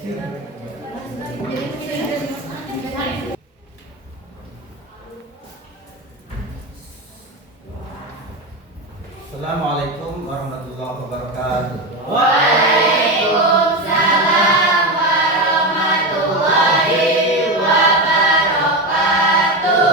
Assalamualaikum warahmatullahi wabarakatuh. Waalaikumsalam warahmatullahi wabarakatuh.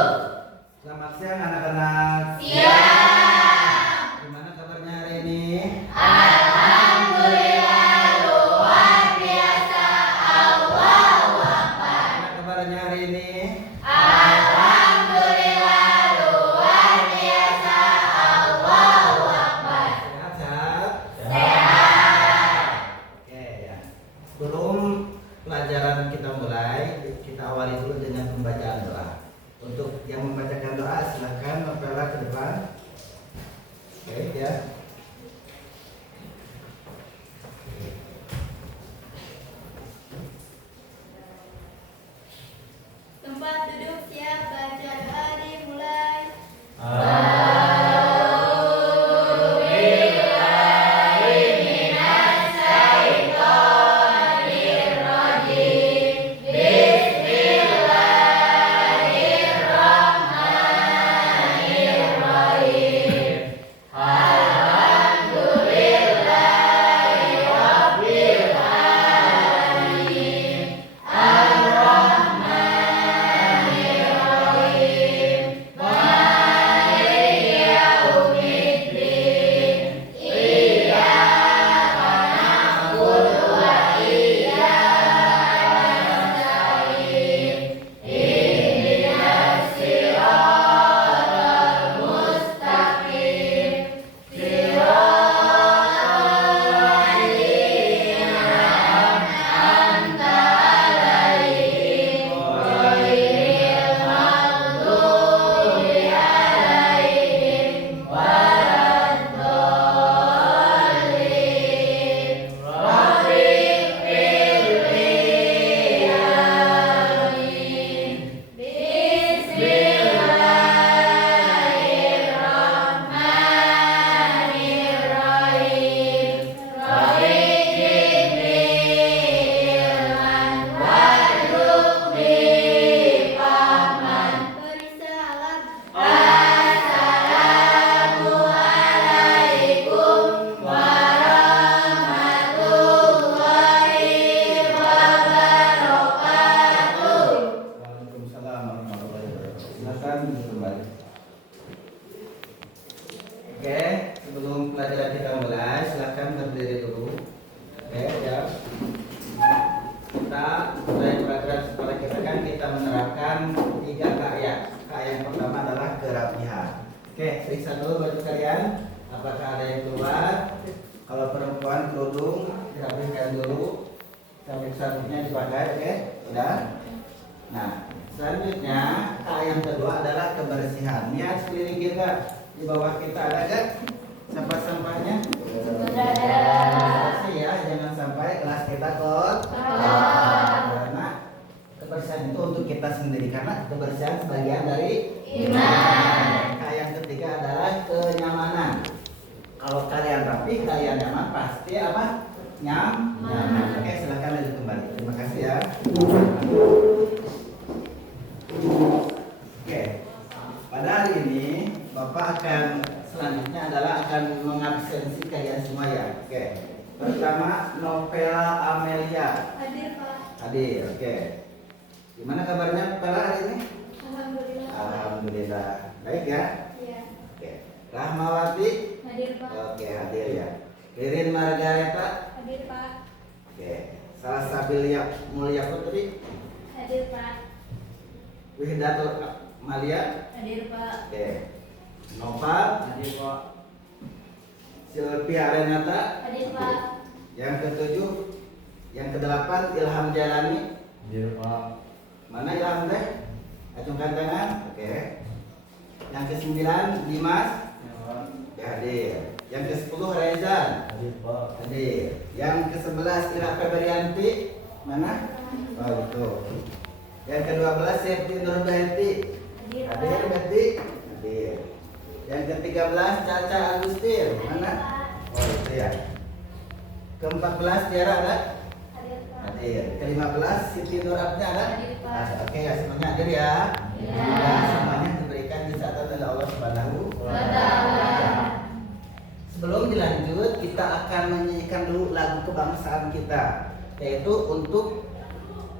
Selamat siang anak-anak. Siang. Gimana kabarnya hari ini? Alhamdulillah luar biasa. Allahu Akbar. Gimana kabarnya hari ini? Alhamdulillah luar biasa. Allahu Akbar. Sehat-sehat? Sehat. Oke ya. Sebelum pelajaran kita mulai, kita awali dulu dengan pembacaan doa. Untuk yang membacakan doa silakan Nopela ke depan. Oke ya. Tempat duduk siap, baca doa dimulai. Waalaikumsalam warahmatullahi wabarakatuh. Silakan duduk kembali. Oke, sebelum pelajaran kita mulai, silakan berdiri dulu. Oke, ya. Kita mulai pelajaran sekolah kita kan kita menerapkan 3 karya. Karya yang pertama adalah kerapihan. Oke, periksa dulu baju kalian. Apakah ada yang keluar? Kalau perempuan kerudung dirapikan dulu. Sampai sabuknya dipakai, oke? Sudah? Nah, selanjutnya yang kedua adalah kebersihan. Lihat sekeliling kita, di bawah kita ada kan sampah-sampahnya? Bersih ya, jangan sampai kelas kita kotor. Karena kebersihan itu untuk kita sendiri, karena kebersihan sebagian dari Iman. Yang ketiga adalah kenyamanan. Kalau kalian rapi, kalian nyaman, pasti apa? Nyaman. Oke, silakan lanjut kembali. Terima kasih ya. Oke, pada hari ini Bapak akan selanjutnya adalah akan mengabsensi kalian semua ya. Oke, pertama Novela Amelia. Hadir Pak. Hadir. Oke, gimana kabarnya Novela hari ini? Alhamdulillah. Alhamdulillah. Baik ya. Iya. Oke, Rahmawati. Hadir Pak. Oke, hadir ya. Ririn Margareta. Hadir Pak. Oke, Salsabilia Mulia Putri. Hadir Pak. Wihdatul Malia. Hadir Pak. Oke. Nopal. Hadir Pak. Silvia Renata. Hadir Pak. Yang ketujuh, yang kedelapan Ilham Jalani. Hadir Pak. Mana Ilham teh? Acungkan tangan. Oke. Yang ke-9 Dimas. Ya, hadir. Yang ke-10 Reza. Hadir Pak. Hadir. Yang ke-11 Ira Febrianti. Mana? Oh, betul. Yang ke-12 Septi Nurbaiti. Hadir Hadir Pak. Betty? Hadir. Yang ke-13 Caca Agustin. Mana? Oh, itu ya. Ke-14 Tiara ada? Hadir Pak. Iya. Ke-15 Siti Nur Abdi ada? Hadir, Pak. Ada. Oke ya, semuanya hadir ya. Ya. Dan semuanya diberikan kesehatan oleh Allah Subhanahu wa Ta'ala. Sebelum dilanjut, kita akan menyanyikan dulu lagu kebangsaan kita, yaitu untuk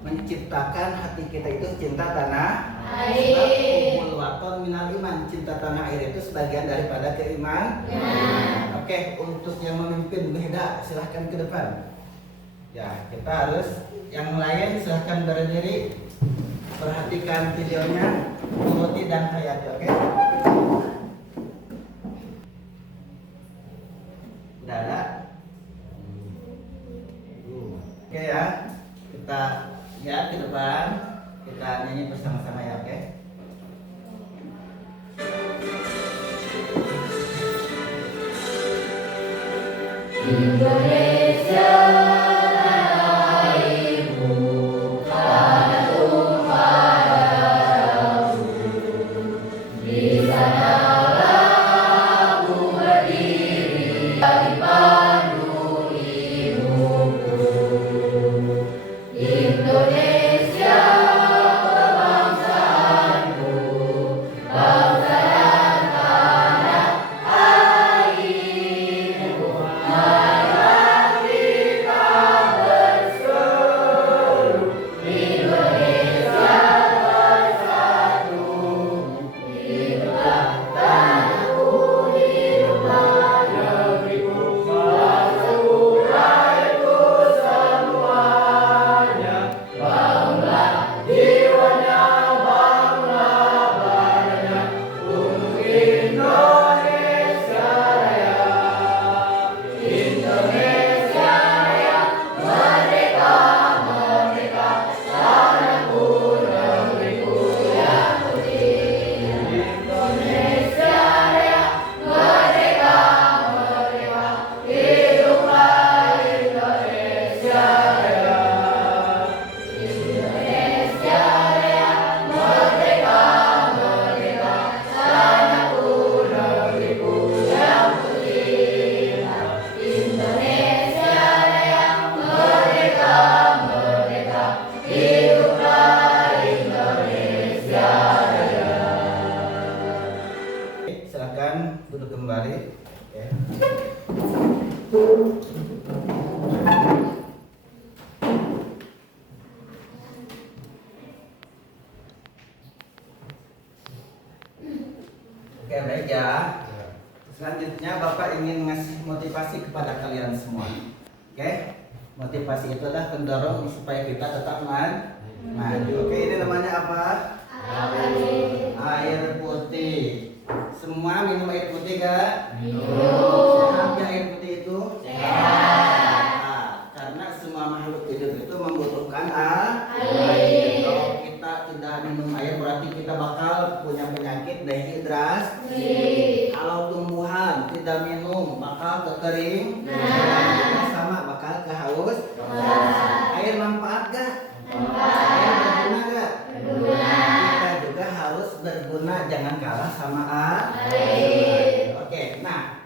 menciptakan hati kita itu cinta tanah Air. Hubul waton minal iman. Cinta tanah air itu sebagian daripada keimanan. Oke, untuk yang memimpin Bu Hida silahkan ke depan. Ya, kita harus yang lain silahkan berdiri. Perhatikan videonya, Muti dan Hayati, oke? Udah ada? Oke ya, kita lihat ke depan, kita nyanyi bersama-sama ya, oke? Indonesia. Silakan duduk kembali. Oke. Oke, baik ya. Selanjutnya Bapak ingin ngasih motivasi kepada kalian semua. Oke? Motivasi itu adalah pendorong supaya kita tetap maju. Oke, ini namanya apa? Air putih. Semua minum air putih gak? Sehat ya air putih itu? Nah, karena semua makhluk hidup itu membutuhkan air. Kalau kita tidak minum air berarti kita bakal punya penyakit dehidrasi. Kalau tumbuhan tidak minum bakal kekering. Sama bakal kehaus. Air manfaat gak? Air berguna gak? Kita juga harus berguna, jangan kalah sama air. Oke, nah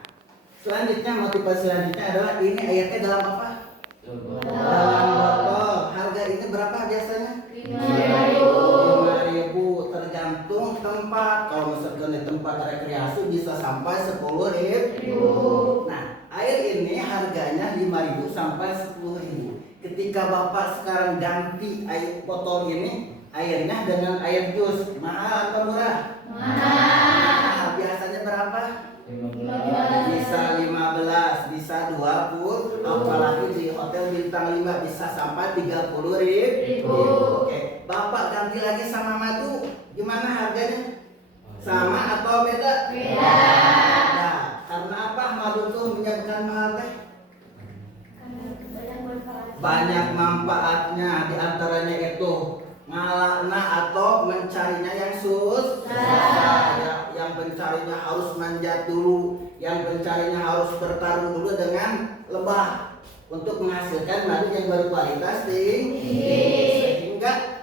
selanjutnya motivasi selanjutnya adalah ini airnya dalam apa? Dalam botol. Harga ini berapa biasanya? 5.000. Tergantung tempat. Kalau misalkan di tempat rekreasi bisa sampai 10.000. Nah, air ini harganya 5.000 sampai 10.000. Ketika Bapak sekarang ganti air botol ini, airnya dengan air jus, mahal atau murah? Mahal. Biasanya berapa? 15. Bisa 15, bisa 20, apalagi di hotel bintang 5 bisa sampai 30.000. Oke, Bapak ganti lagi sama madu, gimana harganya? Sama atau beda? Beda. Nah, karena apa madu tuh menyebabkan mahal teh? Banyak manfaatnya, diantaranya itu ngalakna atau mencarinya yang susah. Yang mencarinya harus manjat dulu, yang mencarinya harus bertarung dulu dengan lebah untuk menghasilkan madu yang berkualitas tinggi. Sehingga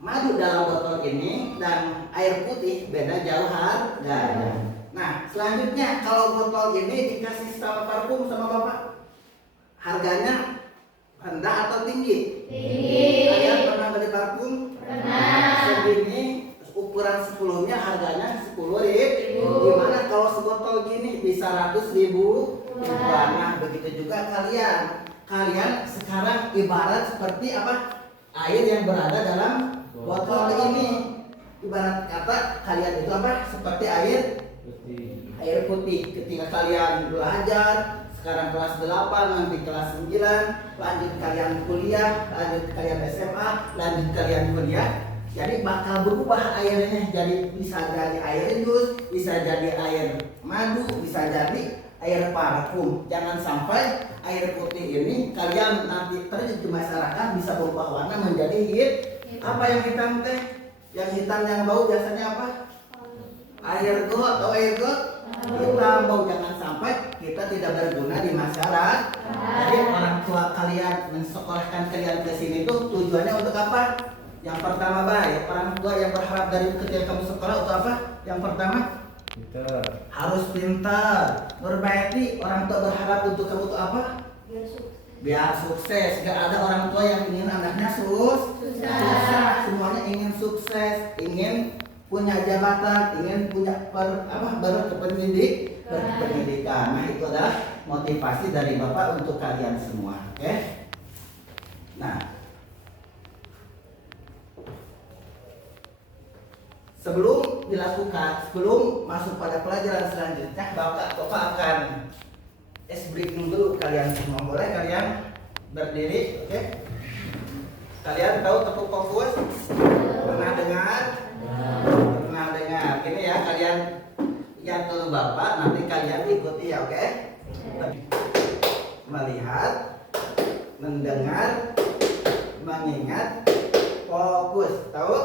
madu dalam botol ini dan air putih beda jauh harganya. Nah, selanjutnya kalau botol ini dikasih sama parfum sama Bapak, harganya Rendah atau tinggi? Tinggi. Kalian pernah beli parfum? Pernah. Segini, ukuran sebelumnya harganya 10.000. Gimana kalau sebotol gini bisa 100.000? Nah, begitu juga kalian. Kalian sekarang ibarat seperti apa? Air yang berada dalam botol ini. Ibarat kata kalian itu apa? Seperti air putih. Ketika kalian belajar, sekarang kelas 8, nanti kelas 9, lanjut kalian kuliah, lanjut kalian SMA, lanjut kalian kuliah. Jadi bakal berubah airnya, jadi bisa jadi air jus, bisa jadi air madu, bisa jadi air parfum. Jangan sampai air putih ini kalian nanti terjun ke masyarakat bisa berubah warna menjadi apa yang hitam teh? Yang hitam yang bau biasanya apa? Air got atau air got? Hitam bau. Jangan sampai kita tidak berguna di masyarakat. Jadi orang tua kalian mensekolahkan kalian ke sini tuh tujuannya untuk apa? Yang pertama baik, orang tua yang berharap dari ketika kamu sekolah untuk apa? Yang pertama harus pintar. Berarti orang tua berharap untuk kamu untuk apa? Biar sukses. Gak ada orang tua yang ingin anaknya susah. Semuanya ingin sukses, ingin punya jabatan, ingin punya berpendidikan. Nah, itu adalah motivasi dari Bapak untuk kalian semua. Oke? Nah, sebelum masuk pada pelajaran selanjutnya, Bapak akan briefing dulu kalian semua. Boleh kalian berdiri, oke? Kalian tahu tepuk fokus? Pernah dengar? Pernah dengar. Ini ya, kalian lihat dulu Bapak, nanti kalian ikuti ya, oke? Melihat, mendengar, mengingat, fokus. Tahu?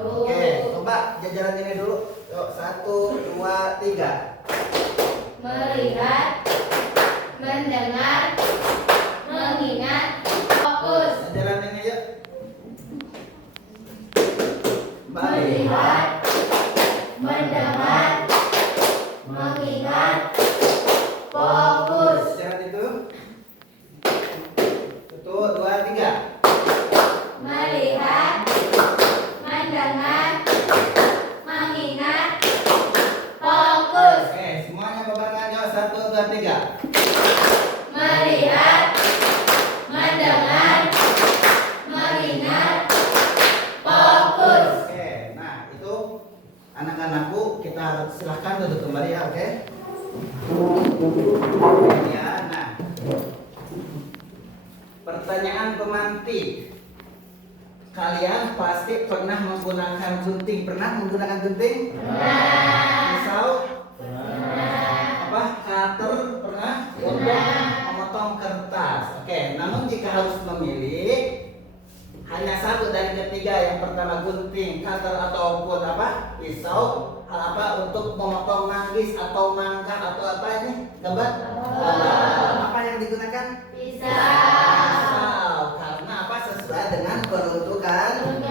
Oke, coba jajaran ini dulu. Yuk, 1, 2, 3. Melihat, mendengar, mengingat, fokus. Jajaran ini yuk. Melihat, mendengar, mengingat, fokus. Jajaran itu. 1, 2, 3. Melihat, mendengar, mengingat, fokus. Oke, semuanya barengan yuk. 1, 2, 3. Melihat, mendengar, mengingat, fokus. Oke, nah itu anak-anakku kita harus silahkan duduk kembali ya, oke? Oke, ya, nah pertanyaan pemantik. Kalian pasti pernah menggunakan gunting. Pernah menggunakan gunting? Pisau? Apa? Cutter? Pernah? Untuk memotong kertas. Oke, namun jika harus memilih hanya satu dari ketiga, yang pertama gunting, cutter ataupun apa? Pisau. Hal apa untuk memotong manggis atau mangga atau apa ini? Gambar? Apa yang digunakan? Pisau. Karena apa? Sesuai dengan peruntukannya.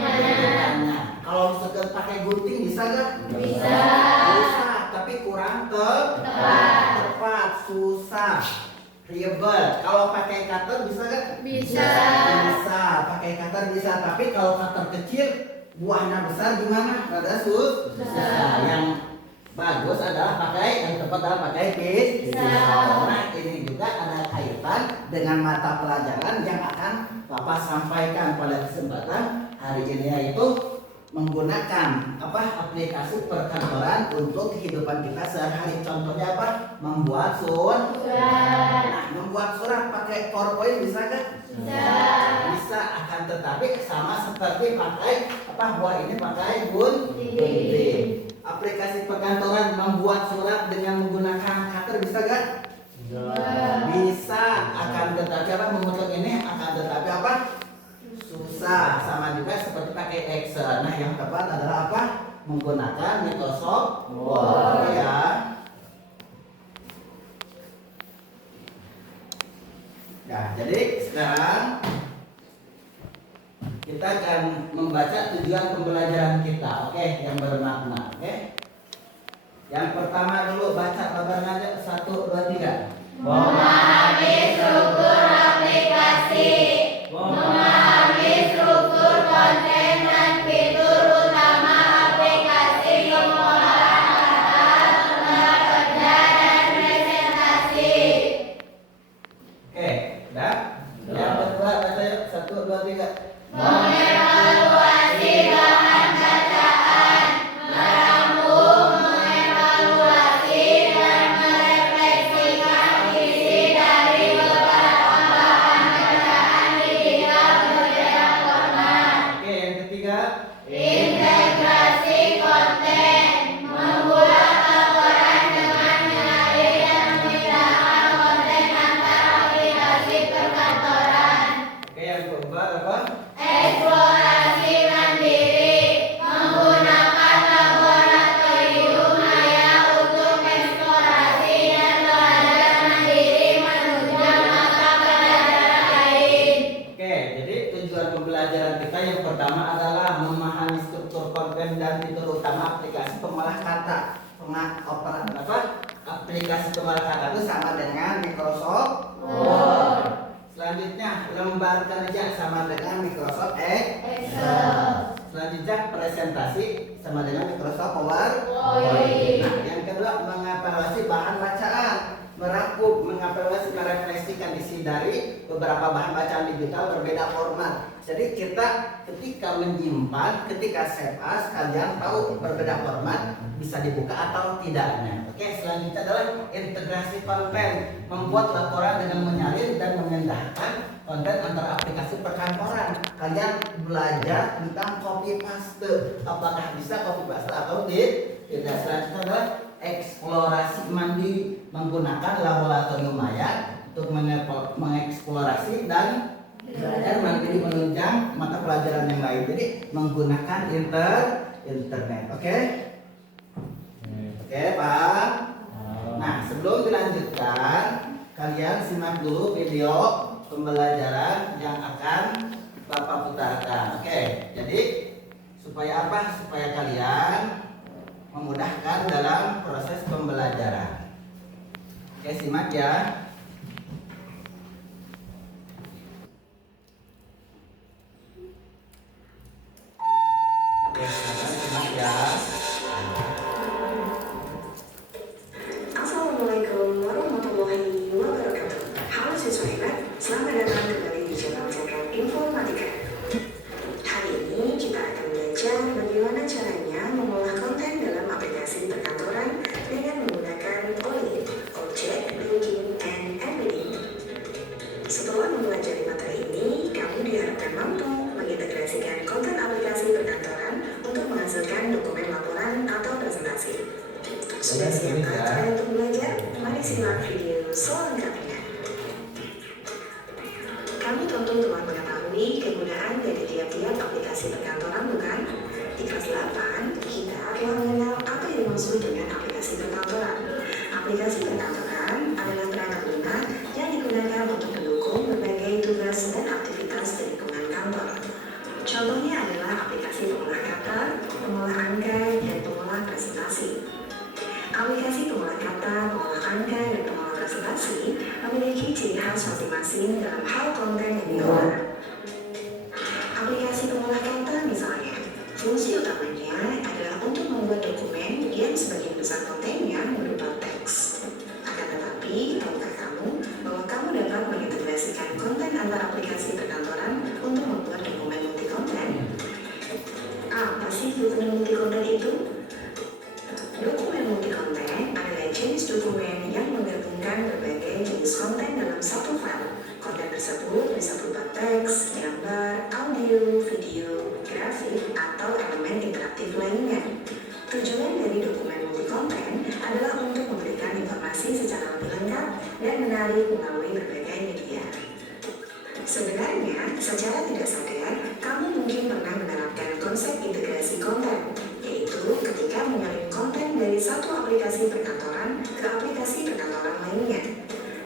Kalau misalkan pakai gunting bisa nggak? Bisa. Bisa, tapi kurang tepat, susah, ribet. Kalau pakai cutter bisa nggak? Bisa. Bisa, pakai cutter bisa. Tapi kalau cutter kecil, buahnya besar gimana? Rada susah. Yang bagus adalah yang tepat adalah pakai pisau. Nah, ini juga ada kaitan dengan mata pelajaran yang akan Bapak sampaikan pada kesempatan hari ini, yaitu menggunakan aplikasi perkantoran untuk kehidupan kita sehari-hari. Contohnya apa? Membuat surat. Nah, membuat surat pakai PowerPoint bisa kan? Bisa, akan tetapi sama seperti pakai buah ini pakai gunting. Aplikasi perkantoran membuat surat dengan menggunakan cutter bisa kan? Bisa, akan tetapi memotong ini akan tetapi susah. Sama juga seperti pakai Excel. Nah, yang tepat adalah menggunakan Microsoft Word ya. Nah, jadi sekarang kita akan membaca tujuan pembelajaran kita, oke, yang bermakna, oke. Yang pertama dulu baca barengan aja, 1, 2, 3. Memahami struktur aplikasi. Yang kedua baca yuk. 1, 2, 3. Mengevaluasi bahan bacaan, merangkum, mengevaluasi dan merefleksikan isi dari beberapa bahan bacaan di bidang berbeda format. Oke, yang ketiga. Integrasi konten, membuat laporan dengan mengalir dan memindahkan konten antar aplikasi perkantoran. Oke, yang keempat apa? Eksplorasi mandiri, menggunakan laboratorium maya untuk eksplorasi dan belajar mandiri menunjang mata pelajaran lain. Oke, jadi tujuan pembelajaran kita yang pertama adalah memahami struktur konten dan fitur utama aplikasi pengolah kata. Aplikasi pengolah kata itu sama dengan Microsoft Word. Selanjutnya, lembar kerja sama dengan Microsoft Excel. Selanjutnya, presentasi sama dengan Microsoft PowerPoint. Nah, yang kedua, mengevaluasi bahan bacaan, merangkum, mengevaluasi, merefleksikan isi dari beberapa bahan bacaan digital berbeda format. Jadi kita ketika menyimpan, ketika save as, kalian tahu berbeda format bisa dibuka atau tidaknya. Oke, selanjutnya adalah integrasi konten, membuat laporan dengan menyalin dan memindahkan konten antara aplikasi perkantoran. Kalian belajar tentang copy paste, apakah bisa copy paste atau tidak. Selanjutnya adalah eksplorasi mandiri, menggunakan laboratorium maya untuk mengeksplorasi dan belajar mandiri menunjang mata pelajaran yang lain. Jadi menggunakan internet. Oke, Pak. Nah, sebelum dilanjutkan, kalian simak dulu video pembelajaran yang akan Bapak putarkan. Oke, jadi supaya apa? Supaya kalian memudahkan dalam proses pembelajaran. Oke, simak ya. Oke, simak ya. Assalamualaikum warahmatullahi wabarakatuh. Halo siswa hebat, selamat datang kembali di channel Cakap Informatika. Hari ini kita akan belajar bagaimana caranya mengolah konten dalam aplikasi perkantoran dengan menggunakan OLID, Object Linking and Embedding. Setelah mempelajari materi ini, kamu diharapkan mampu mengintegrasikan konten aplikasi perkantoran untuk menghasilkan dokumen laporan atau presentasi. Sudah siapkah kalian untuk belajar? Mari simak video selengkapnya. Kamu tentu telah mengetahui kegunaan dari tiap-tiap aplikasi perkantoran, bukan? Di kelas 8, kita telah mengenal apa yang dimaksud dengan aplikasi perkantoran. Aplikasi perkantoran adalah perangkat lunak yang digunakan untuk mendukung berbagai tugas dan aktivitas di lingkungan kantor. Contohnya adalah aplikasi pengolah kata, pengolah angka, dan pengolah presentasi. Aplikasi pengolah kata, pengolah angka, dan pengolah presentasi memiliki ciri khas masing-masing dalam hal konten yang diolah. Aplikasi pengolah kata misalnya, fungsi utamanya adalah untuk membuat dokumen yang sebagian besar kontennya berupa teks. Akan tetapi, tahukah kamu bahwa kamu dapat mengintegrasikan konten antar aplikasi perkantoran untuk membuat dokumen multi-konten? Apa sih dokumen multi-konten itu? Dokumen multi-konten adalah jenis dokumen yang menggabungkan berbagai jenis konten dalam satu file. Konten tersebut bisa berupa teks, gambar, audio, video, grafik, atau elemen interaktif lainnya. Tujuan dari dokumen multi-konten adalah untuk memberikan informasi secara lebih lengkap dan menarik melalui berbagai media. Sebenarnya, secara tidak sadar, kamu mungkin pernah menerapkan konsep integrasi konten, yaitu ketika mengalih konten dari satu aplikasi perkantoran ke aplikasi perkantoran lainnya.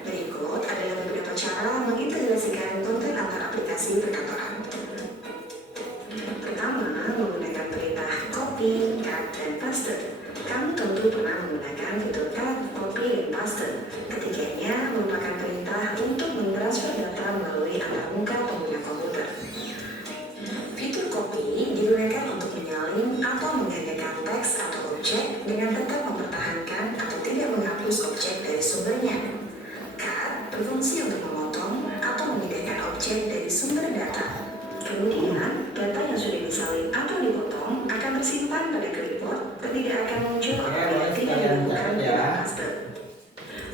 Berikut adalah beberapa cara mengintegrasikan konten antar aplikasi perkantoran. Pertama, menggunakan perintah copy, cut, dan paste. Kamu tentu pernah menggunakan fitur cut, copy, dan paste. Ketiganya merupakan perintah untuk mentransfer data melalui antarmuka pengguna komputer. Fitur copy digunakan untuk menyalin atau menggandakan teks atau objek dengan tetap mempertahankan atau tidak menghapus objek dari sumbernya. Cut berfungsi untuk memotong atau memindahkan objek objek dari sumber data. Kemudian, data yang sudah disalin atau dipotong akan tersimpan pada clipboard dan tidak akan muncul apabila tidak dilakukan perintah paste.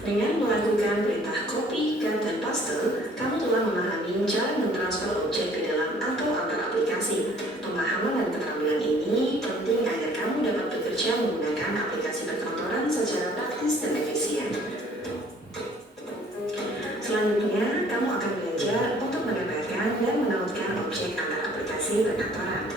Dengan melakukan perintah copy, cut, dan paste, kamu telah memahami cara mentransfer objek ke dalam atau antar aplikasi. Pemahaman dan keterampilan ini penting agar kamu dapat bekerja menggunakan aplikasi perkantoran secara praktis dan efisien. Selanjutnya, kamu akan belajar untuk menempelkan dan menautkan objek antar aplikasi perkantoran.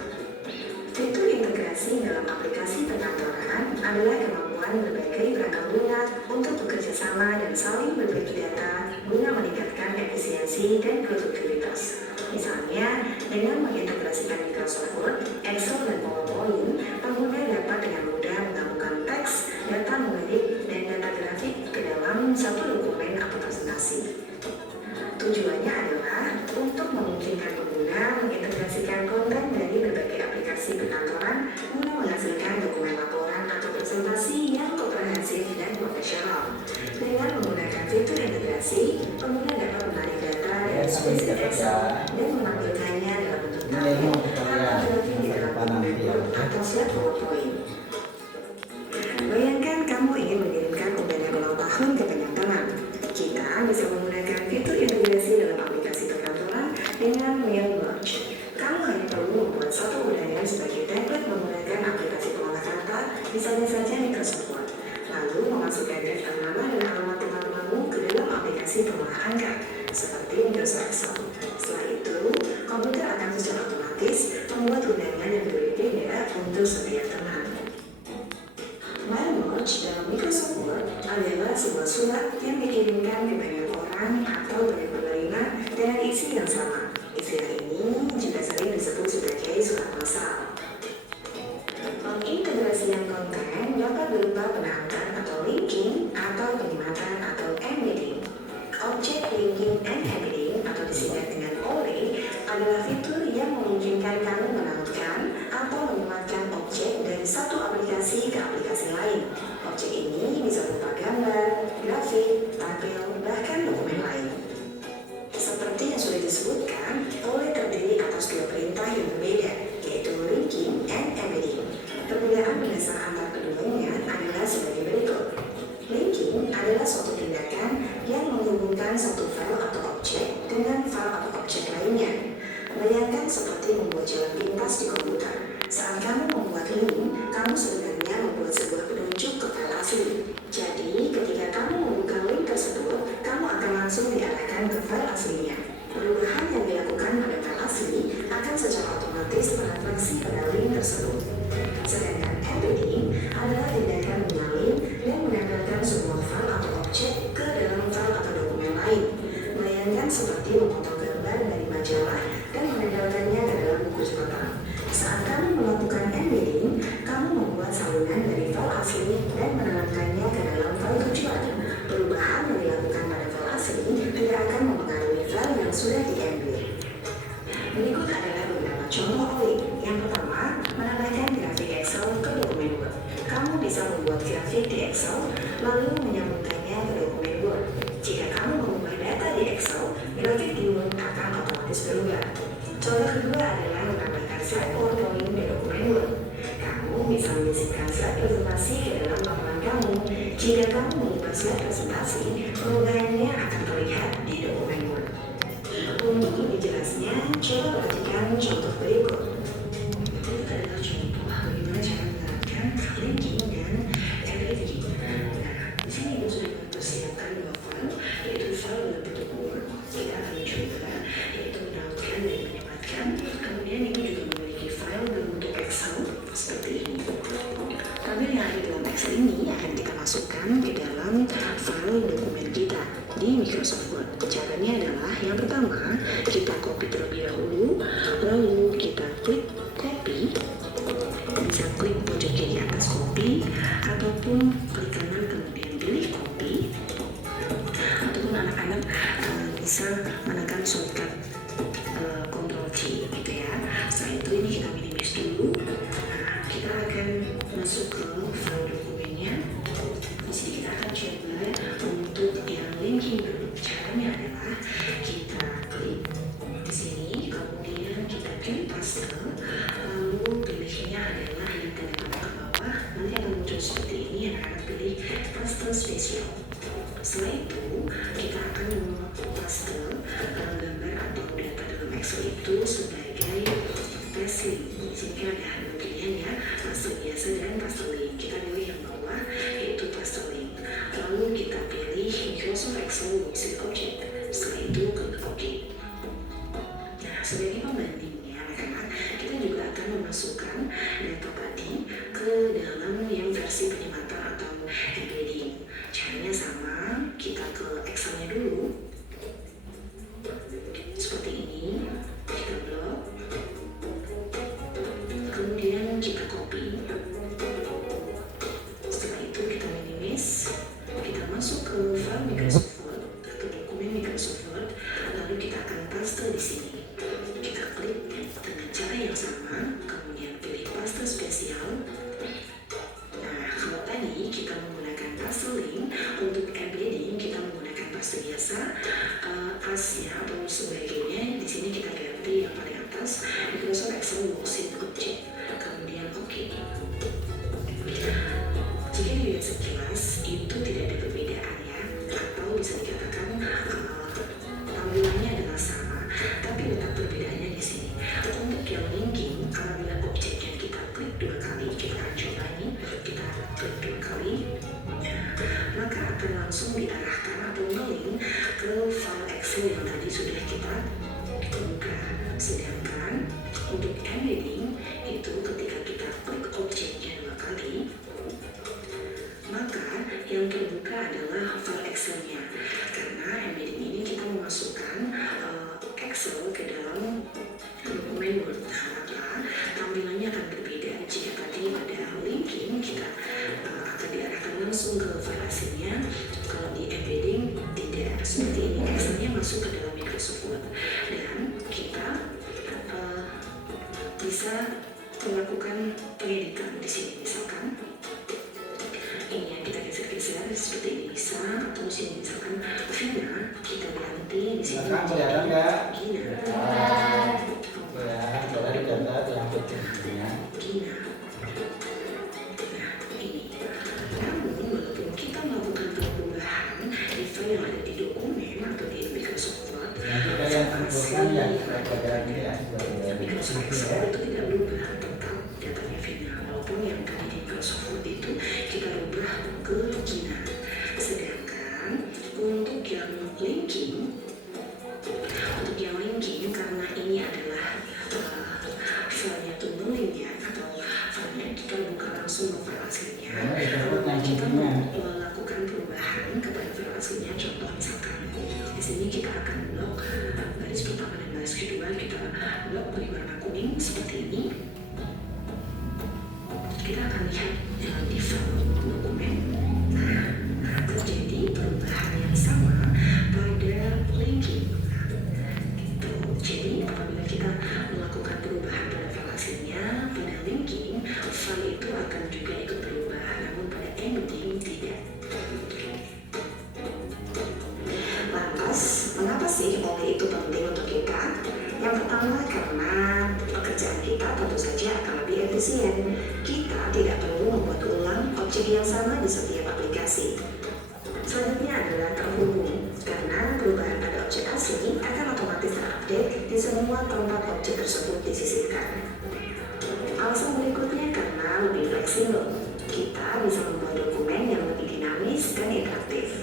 Fitur integrasi dalam aplikasi perkantoran adalah kemampuan berbagai perangkat lunak untuk bekerja sama dan saling berbagi data guna meningkatkan efisiensi dan produktivitas. Misalnya, dengan mengintegrasikan Microsoft Word, Excel, dan PowerPoint, pengguna dapat dengan mudah menggabungkan teks, data numerik, dan data grafik ke dalam satu dokumen atau presentasi. Tujuannya adalah untuk memungkinkan pengguna mengintegrasikan konten dari berbagai aplikasi perkantoran guna menghasilkan dokumen laporan atau presentasi yang komprehensif dan profesional. Dengan menggunakan fitur integrasi, pengguna dapat menarik data dari spreadsheet Excel dan menampilkannya dalam bentuk tabel atau grafik di dalam dokumen Word atau slide PowerPoint. Bayangkan kamu ingin mengirimkan undangan ulang tahun ke banyak teman. Kita bisa menggunakan fitur integrasi dalam aplikasi perkantoran dengan mail merge. Kamu hanya perlu membuat satu undangan sebagai template menggunakan aplikasi pengolah kata, misalnya saja Microsoft Word. Lalu memasukkan daftar nama dan alamat teman-temanmu ke dalam aplikasi pengolah angka, seperti Microsoft Excel. Setelah itu, komputer akan secara otomatis membuat undangan yang berbeda untuk setiap teman. Mail merge dalam Microsoft Word adalah sebuah surat yang dikirimkan ke banyak orang atau banyak penerima dengan isi yang sama. Istilah ini juga sering disebut sebagai surat massal. Pengintegrasian konten dapat berupa penahanan atau linking atau penyematan atau embedding. Object linking and embedding atau disingkat dengan OLE adalah fitur yang memungkinkan kamu menautkan atau menyematkan objek dari satu aplikasi ke aplikasi lain. Objek ini bisa berupa gambar, grafik, tabel, bahkan dokumen lain. Seperti yang sudah disebutkan, OLE terdiri atas dua perintah yang berbeda, yaitu linking and embedding. Perbedaan mendasar antara keduanya adalah sebagai berikut. Linking adalah suatu tindakan yang menghubungkan satu file atau objek dengan file atau objek lainnya. Bayangkan seperti membuat jalan pintas di komputer. Saat kamu membuat link, kamu sebenarnya membuat sebuah penunjuk ke file asli. Jadi, ketika kamu membuka link tersebut, kamu akan langsung diarahkan ke file aslinya. Perubahan yang dilakukan pada file asli akan secara otomatis terefleksi pada link tersebut. Sedangkan embedding adalah tindakan menyalin dan menempelkan sebuah file atau objek ke dalam file atau dokumen lain. Bayangkan seperti memotong gambar dari majalah dan menempelkannya ke dalam buku catatan. Saat kamu melakukan embedding, kamu membuat salinan dari file asli dan menanamkannya ke dalam file tujuan. Perubahan yang dilakukan pada file asli tidak akan mempengaruhi file yang sudah di-embed. Berikut adalah beberapa contoh OLE. Yang pertama, menambahkan grafik Excel ke dokumen Word. Kamu bisa membuat grafik di Excel, lalu menyambungkannya ke dokumen Word. Jika kamu mengubah data di Excel, grafik di Word akan otomatis berubah. Contoh kedua adalah menambahkan slide PowerPoint di dokumen Word. Kamu bisa menyisipkan slide presentasi ke dalam laporan kamu. Jika kamu mengubah slide presentasi, perubahannya akan terlihat di dokumen Word. Untuk lebih jelasnya, coba perhatikan contoh berikut. Itu adalah contoh bagaimana cara menerapkan linking dan embedding. Nah, di sini Ibu sudah mempersiapkan dua file, yaitu file dalam bentuk Word. Kita akan coba, yaitu menautkan dan menyematkan. Kemudian Ibu juga memiliki file dalam bentuk Excel seperti ini. Tabel yang ada dalam Excel ini akan kita masukkan ke dalam file dokumen kita di Microsoft Word. Caranya adalah yang pertama, kita copy terlebih dahulu, lalu kita klik copy, bisa klik pojok kiri atas copy, ataupun klik kanan kemudian pilih copy, ataupun anak-anak bisa menekan shortcut Ctrl C gitu ya. Setelah itu ini kita minimize dulu. Nah, kita akan masuk ke file dokumennya. Di sini kita akan coba untuk yang linking dulu. Caranya adalah kita klik Setelah itu, kita akan paste gambar atau data dalam Excel itu sebagai test link. Di sini ada dua pilihan ya, paste biasa dan paste link. Kita pilih yang bawah, yaitu paste link. Lalu kita pilih Microsoft Excel Worksheet Object. Setelah itu klik OK. Nah, sebagai pembandingnya, anak-anak, kita juga akan memasukkan data tadi ke dalam yang versi penyematan atau embedding. Caranya sama, kita ke Excel-nya dulu. Seperti ini, kita blok. Kemudian kita copy. Setelah itu kita minimize. Kita masuk ke file Microsoft Word, ke dokumen Microsoft Word, lalu kita akan paste di sini. Kita klik dengan cara yang sama, kemudian pilih paste spesial. Nah, kalau tadi kita menggunakan paste link, untuk embedding kita menggunakan paste biasa, asnya atau sebagainya. Di sini kita ganti yang paling atas, Microsoft Excel Worksheet Object. Kemudian OK. Jika dilihat sekilas, itu tidak ada perbedaan ya, atau bisa dikatakan tampilannya adalah sama, tapi letak perbedaannya di sini. Untuk yang linking, apabila objek yang kita klik dua kali, kita akan coba nih, kita klik dua kali, maka akan langsung diarahkan atau nge-link ke file Excel yang tadi sudah kita buka. Sedangkan untuk embedding itu ketika kita klik objeknya dua kali, maka yang terbuka adalah file Excel-nya. Karena embedding ini kita memasukkan Excel ke dalam dokumen Word. Maka tampilannya akan berbeda. Jika tadi pada linking kita akan diarahkan langsung ke file hasilnya, kalau di embedding tidak. Seperti ini, Excel-nya masuk ke dalam Microsoft Word dan kita bisa melakukan pengeditan di sini. Misalkan ini yang kita geser-geser seperti ini bisa, atau di sini misalkan Vina, kita ganti di sini kelihatan nggak? Gina. Ya, boleh dicatat yang pentingnya. Gina. Nah, ini. Namun, walaupun kita melakukan perubahan di file yang ada di dokumen atau di Microsoft Word, Nanti kalian kumpulkan ya, pelajaran ini ya. Microsoft Excel itu tidak berubah, tetap datanya Vina. Walaupun yang tadi di Microsoft Word itu kita rubah ke Gina. Sedangkan untuk yang linking, karena ini adalah filenya tumbling ya, atau filenya kita buka langsung ke file aslinya, kita melakukan perubahan kepada file aslinya. Contoh misalkan di sini kita akan blok baris pertama dan baris kedua, kita blok di warna kuning seperti ini. Kita akan lihat di file dokumen. Nah, terjadi perubahan yang sama pada linking. Jadi apabila kita melakukan perubahan pada file aslinya, pada linking, file itu akan juga ikut berubah, namun pada embedding tidak. Lantas, mengapa sih OLE itu penting untuk kita? Yang pertama, karena pekerjaan kita tentu saja akan lebih efisien. Kita tidak perlu membuat ulang objek yang sama di setiap aplikasi. Selanjutnya adalah terhubung, karena perubahan pada objek asli akan otomatis terupdate di semua tempat objek tersebut disisipkan. Alasan berikutnya karena lebih fleksibel, kita bisa membuat dokumen yang lebih dinamis dan interaktif.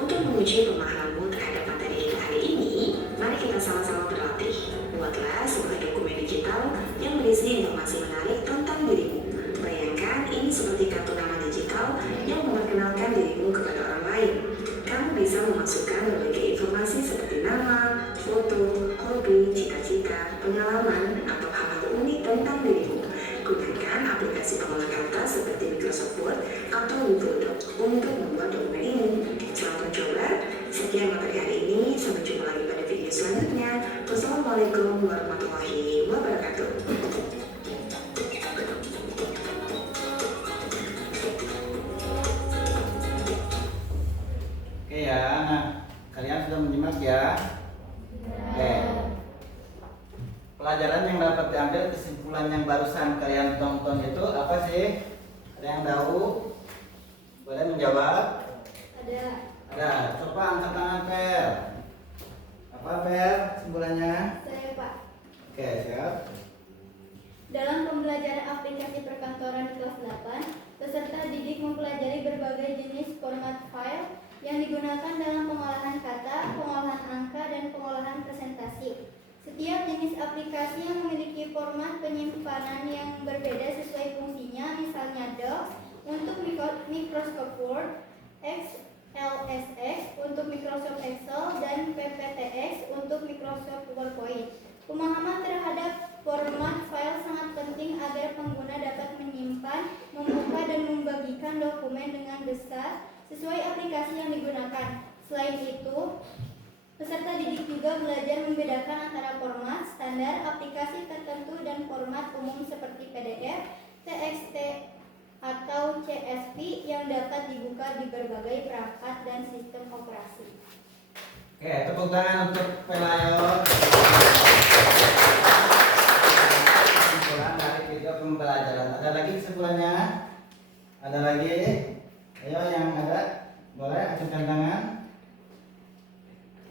Untuk menguji pemahamanmu terhadap materi kita hari ini, mari kita sama-sama berlatih. Buatlah sebuah dokumen digital yang berisi informasi menarik tentang dirimu. Bayangkan ini seperti kartu nama digital yang memperkenalkan dirimu kepada orang lain. Kamu bisa memasukkan berbagai informasi seperti nama, foto, hobi, cita-cita, pengalaman, atau hal-hal unik tentang dirimu. Gunakan aplikasi pengolah kata seperti Microsoft Word atau Google Docs untuk membuat dokumen ini. Selamat mencoba. Sekian materi hari ini. Sampai jumpa lagi pada video selanjutnya. Wassalamualaikum warahmatullahi wabarakatuh. Oke ya, nah kalian sudah menyimak ya. Oke. Pelajaran yang dapat diambil, kesimpulan yang barusan kalian tonton itu apa sih? Ada yang tahu? Boleh menjawab? Ada. Ya, coba angkat tangan Per. Apa Per kesimpulannya? Saya Pak. Oke, siap. Dalam pembelajaran aplikasi perkantoran kelas 8, peserta didik mempelajari berbagai jenis format file yang digunakan dalam pengolahan kata, pengolahan angka, dan pengolahan presentasi. Setiap jenis aplikasi yang memiliki format penyimpanan yang berbeda sesuai fungsinya, misalnya Docs untuk Microsoft Word, XLSX untuk Microsoft Excel, dan PPTX untuk Microsoft PowerPoint. Pemahaman terhadap format file sangat penting agar pengguna dapat menyimpan, membuka, dan membagikan dokumen dengan besar sesuai aplikasi yang digunakan. Selain itu, peserta didik juga belajar membedakan antara format standar aplikasi tertentu dan format umum seperti PDF, TXT, atau CSV yang dapat dibuka di berbagai perangkat dan sistem operasi. Oke, tepuk tangan untuk Pelayo. Kesimpulan dari video pembelajaran. Ada lagi kesimpulannya? Ada lagi? Ayo yang ada, boleh acungkan tangan.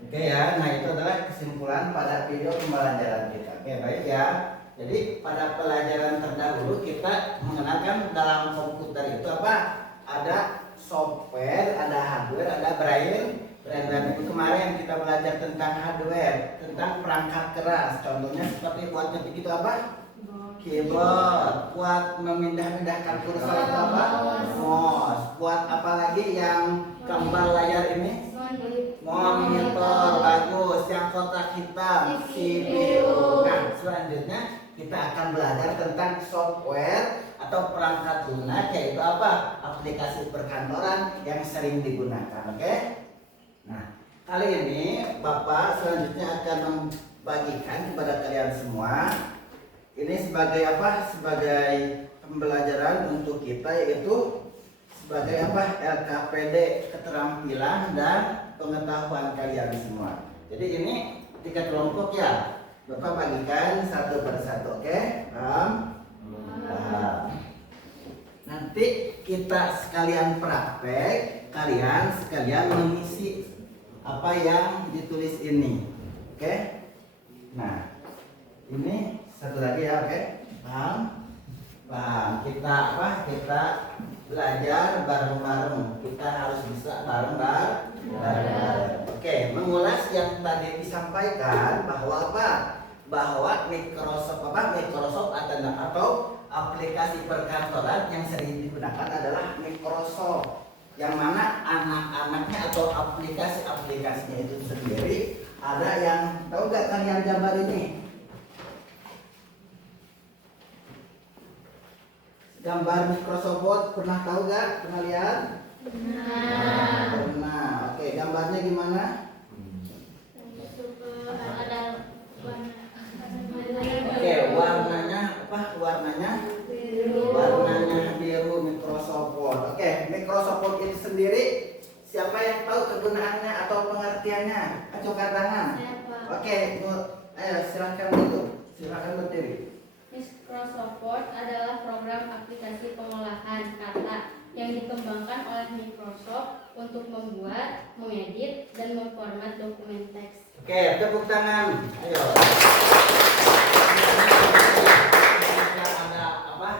Oke ya, nah itu adalah kesimpulan pada video pembelajaran kita. Oke, baik ya. Jadi pada pelajaran terdahulu kita mengenalkan dalam komputer itu apa? Ada software, ada hardware, ada braille. Dan itu kemarin kita belajar tentang hardware, tentang perangkat keras. Contohnya seperti buat ngetik itu apa? Keyboard. Buat memindah-mindahkan kursor itu apa? Mouse. Buat apa lagi yang gambar layar ini? Monitor. Bagus. Yang kotak hitam, CPU. Nah, selanjutnya kita akan belajar tentang software atau perangkat lunak, yaitu apa? Aplikasi perkantoran yang sering digunakan. Oke? Nah, kali ini Bapak selanjutnya akan membagikan kepada kalian semua ini sebagai apa? Sebagai pembelajaran untuk kita, yaitu sebagai apa? LKPD, keterampilan dan pengetahuan kalian semua. Jadi ini 3 kelompok ya. Bapak bagikan satu persatu, oke? Paham? Paham. Nanti kita sekalian praktek, kalian sekalian mengisi apa yang ditulis ini, oke? Nah, ini satu lagi ya, oke? Paham? Paham. Kita apa? Kita belajar bareng-bareng. Kita harus bisa bareng-bareng. Oke, mengulas yang tadi disampaikan bahwa apa? Bahwa Microsoft atau aplikasi perkantoran yang sering digunakan adalah Microsoft. Yang mana anak-anaknya atau aplikasi-aplikasinya itu sendiri ada yang tahu nggak kalian gambar ini? Gambar Microsoft Word pernah tahu nggak? Pernah lihat? Pernah. Oke, gambarnya gimana? Oke, warnanya apa? Warnanya biru Microsoft Word. Oke, Microsoft Word ini sendiri siapa yang tahu kegunaannya atau pengertiannya? Acungkan tangan. Oke, ayo silakan dulu. Silakan berdiri. Microsoft Word adalah program aplikasi pengolahan kata yang dikembangkan oleh Microsoft untuk membuat, mengedit, dan memformat dokumen teks. Oke, tepuk tangan. Ayo.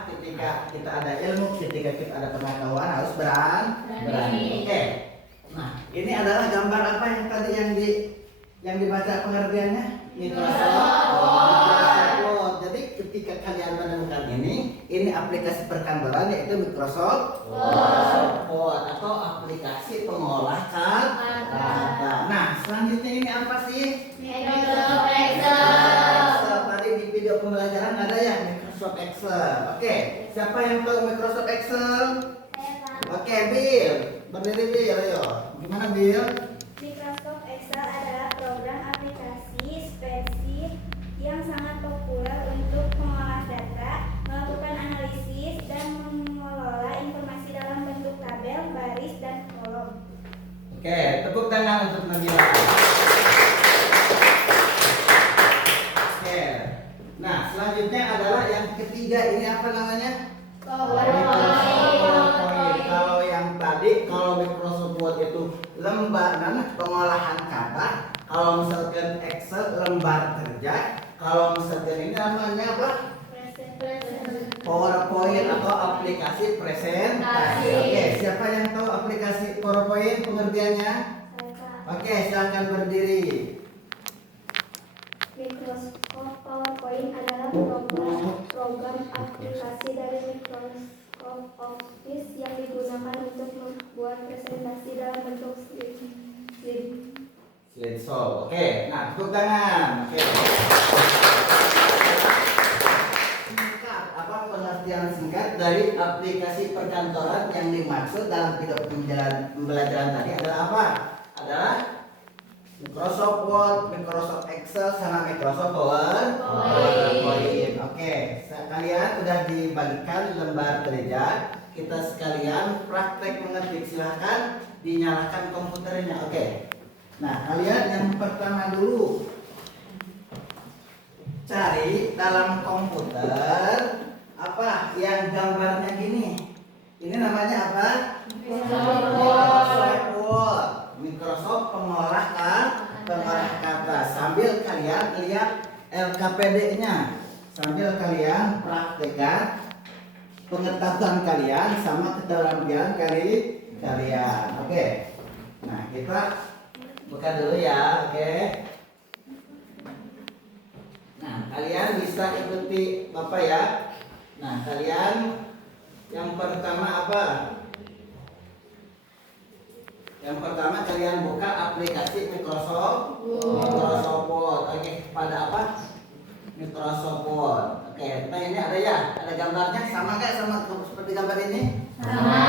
Ketika kita ada ilmu, ketika kita ada pengetahuan harus berani. Oke. Nah, ini adalah gambar apa yang tadi yang dibaca pengertiannya? Microsoft Word. Jadi ketika kalian menemukan ini aplikasi perkantoran yaitu Microsoft Word atau aplikasi pengolah kata. Nah, selanjutnya ini apa sih? Microsoft Excel. Tadi di video pembelajaran ada ya Microsoft Excel. Oke, siapa yang tahu Microsoft Excel? Oke, Bill. Berdiri Bill, ayo. Gimana Bill? Microsoft Excel adalah program aplikasi spreadsheet yang sangat populer untuk mengolah data, melakukan analisis, dan mengelola informasi dalam bentuk tabel, baris, dan kolom. Oke, tepuk tangan untuk Nabila. Oke. Nah, selanjutnya adalah yang ketiga, ini apa namanya? PowerPoint. Kalau yang tadi, kalau Microsoft Word itu lembar kerja. Kalau misalkan ini namanya apa? Presentasi. PowerPoint atau aplikasi presentasi. Asik. Oke, siapa yang tahu aplikasi PowerPoint pengertiannya? Saya Kak. Oke, silakan berdiri. Microsoft PowerPoint adalah program aplikasi dari Microsoft Office yang digunakan untuk membuat presentasi dalam bentuk slide. Slideshow. Oke, nah tepuk tangan. Oke. Singkat, apa pengertian singkat dari aplikasi perkantoran yang dimaksud dalam video pembelajaran tadi adalah apa? Adalah Microsoft Word, Microsoft Excel, sama Microsoft PowerPoint. Oke, kalian sudah dibagikan lembar kerja. Kita sekalian praktek mengetik. Silahkan dinyalakan komputernya. Oke. Nah, kalian yang pertama dulu cari dalam komputer apa yang gambarnya gini. Ini namanya apa? Microsoft Word. Microsoft pengolah kata. Sambil kalian lihat LKPD-nya, sambil kalian praktekkan pengetahuan kalian sama keterampilan kalian. Oke. Nah, kita buka dulu ya, oke. Nah, kalian bisa ikuti Bapak ya. Nah, kalian yang pertama apa? Yang pertama kalian buka aplikasi Microsoft Word. Oke, pada apa? Microsoft Word. Oke, nah ini ada ya, ada gambarnya sama nggak sama seperti gambar ini? Sama.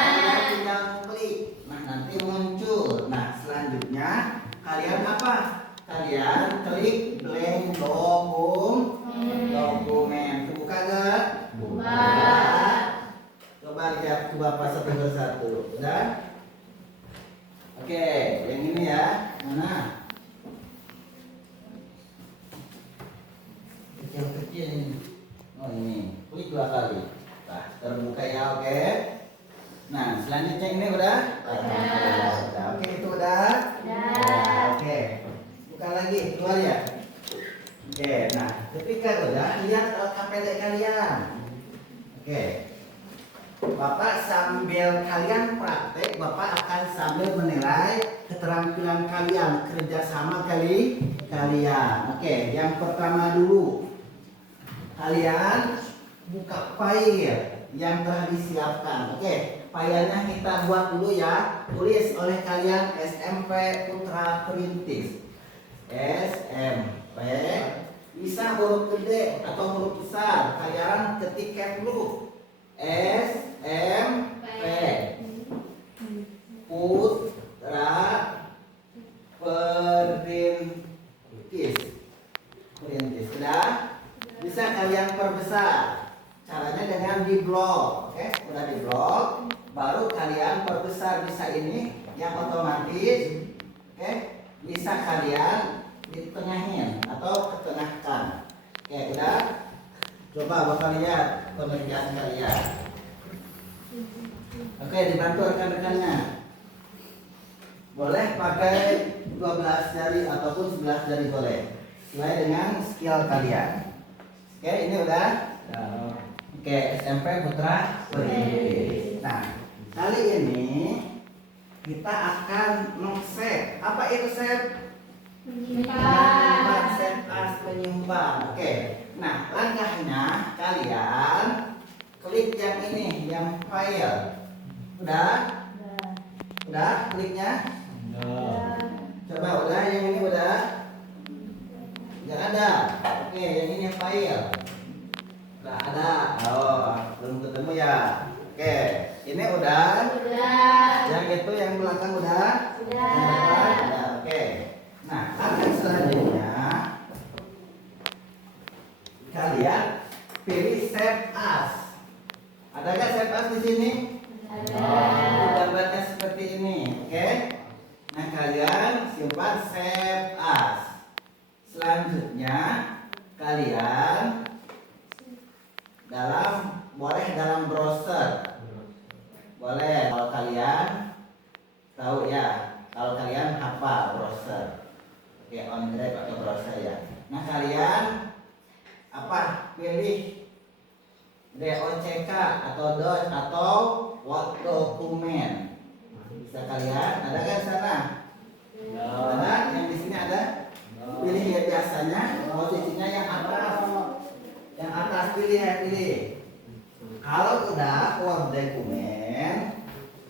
Kalian tinggal klik. Nah, nanti muncul. Nah, selanjutnya kalian apa? Kalian klik blank dokumen. Buka nggak? Buka. Coba lihat ke Bapak satu persatu. Udah? Oke, yang ini ya. Mana? Kecil-kecil ini. Oh, ini. Klik 2 kali. Nah, terbuka ya, oke. Nah, selanjutnya ini udah? Udah. Oke, itu udah? Udah. Oke. Buka lagi, keluar ya. Oke, nah, ketika udah, lihat LKPD kalian. Oke. Bapak sambil kalian praktek, Bapak akan sambil menilai keterampilan kalian, kerjasama kalian. Oke, yang pertama dulu, kalian buka file yang telah disiapkan. Oke, filenya kita buat dulu ya. Tulis oleh kalian SMP Putra Perintis. SMP, bisa huruf gede atau huruf besar. Kalian ketikkan dulu. SMP Putra Perintis. Sudah? Bisa kalian perbesar. Caranya dengan di blok. Oke, udah di blok, baru kalian perbesar. Bisa ini yang otomatis. Oke, bisa kalian ditengahin atau ketengahkan. Oke, udah. Coba Bapak lihat pengerjaan kalian. Oke, dibantu rekan-rekannya. Boleh pakai 12 jari ataupun 11 jari boleh. Sesuai dengan skill kalian. Oke, ini udah. Oke, SMP Putra Perintis. Nah, kali ini kita akan meng-save. Apa itu save? Menyimpan. Save as menyimpan. Oke. Nah, langkahnya kalian klik yang ini, yang file. Udah? Udah kliknya? Coba udah, yang ini udah? Nggak ada. Oke, yang ini file. Nggak ada. Oh, belum ketemu ya. Oke, ini udah? Yang itu yang belakang udah? Udah. Oke. Nah, langkah selanjutnya kalian pilih save as. Ada nggak save as di sini? Gambarnya seperti ini, oke? Nah, kalian simpan save as. Selanjutnya kalian boleh dalam browser. Boleh kalau kalian tahu ya, kalau kalian hafal browser. Oke, on drive atau browser ya. Nah, DOCK atau DOS atau Word dokumen. Bisa kalian ada kan sana? Ada yang di sini ada. Pilih ya, biasanya posisinya yang atas. Yang atas pilih ya, pilih. Kalau udah Word dokumen,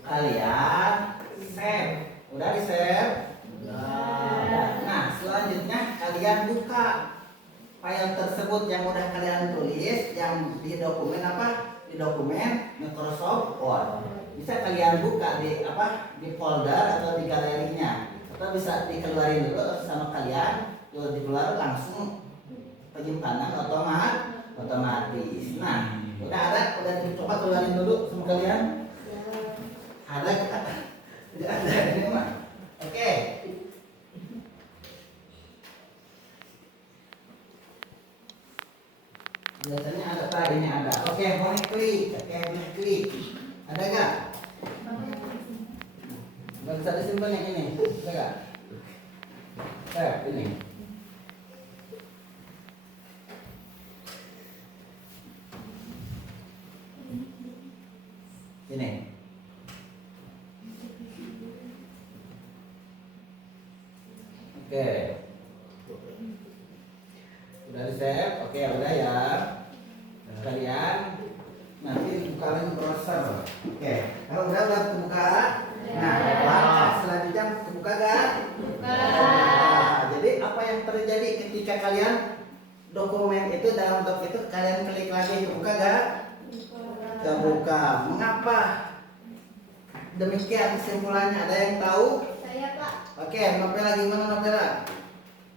kalian save. Udah di save? Nah, selanjutnya kalian buka file tersebut yang udah kalian tulis yang di dokumen apa? Di dokumen Microsoft Word. Bisa kalian buka di apa? Di folder atau di galerinya. Atau bisa dikeluarin dulu sama kalian. Kalau dikeluar langsung penyimpanan otomatis. Nah, udah ada, udah dicoba keluarin dulu sama kalian. Ada kita? Tidak ada ini mah. Oke. Biasanya ada tadi ini ada. Oke, boleh klik. Oke, boleh klik. Ada nggak? Nggak bisa disimpan yang ini. Ada nggak? Ini. Ini. Oke. Udah di save? Oke, udah ya. Kalian nanti buka lagi browser. Oke, kalau udah terbuka. Nah, selanjutnya terbuka gak? Nah, jadi apa yang terjadi ketika kalian dokumen itu dalam doc itu kalian klik lagi terbuka gak? Terbuka. Mengapa demikian kesimpulannya? Ada yang tahu? Saya Pak. Oke, Nopela gimana Nopela?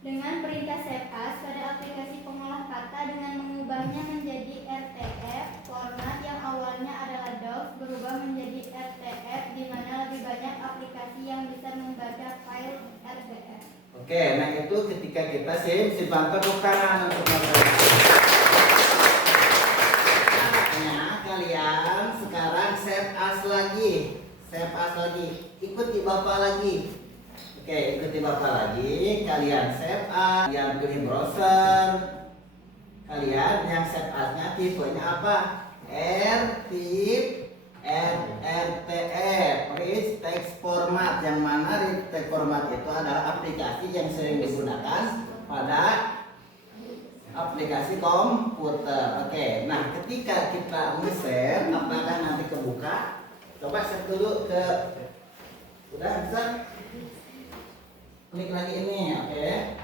Dengan perintah save as pada aplikasi pengolah kata dengan mengubahnya menjadi RTF, format yang awalnya adalah docs berubah menjadi RTF di mana lebih banyak aplikasi yang bisa membaca file RTF. Oke, nah itu ketika kita simpan bukan untuk kalian sekarang save as lagi, ikuti Bapak lagi. Oke, ikuti Bapak lagi. Kalian save as, kalian pilih browser. Kalian yang save as-nya tipenya apa? RTF, rich text format. Yang mana rich text format itu adalah aplikasi yang sering digunakan pada aplikasi komputer. Oke, nah ketika kita nge-save, apakah nanti kebuka? Coba save dulu ke, udah bisa? Klik lagi ini, oke.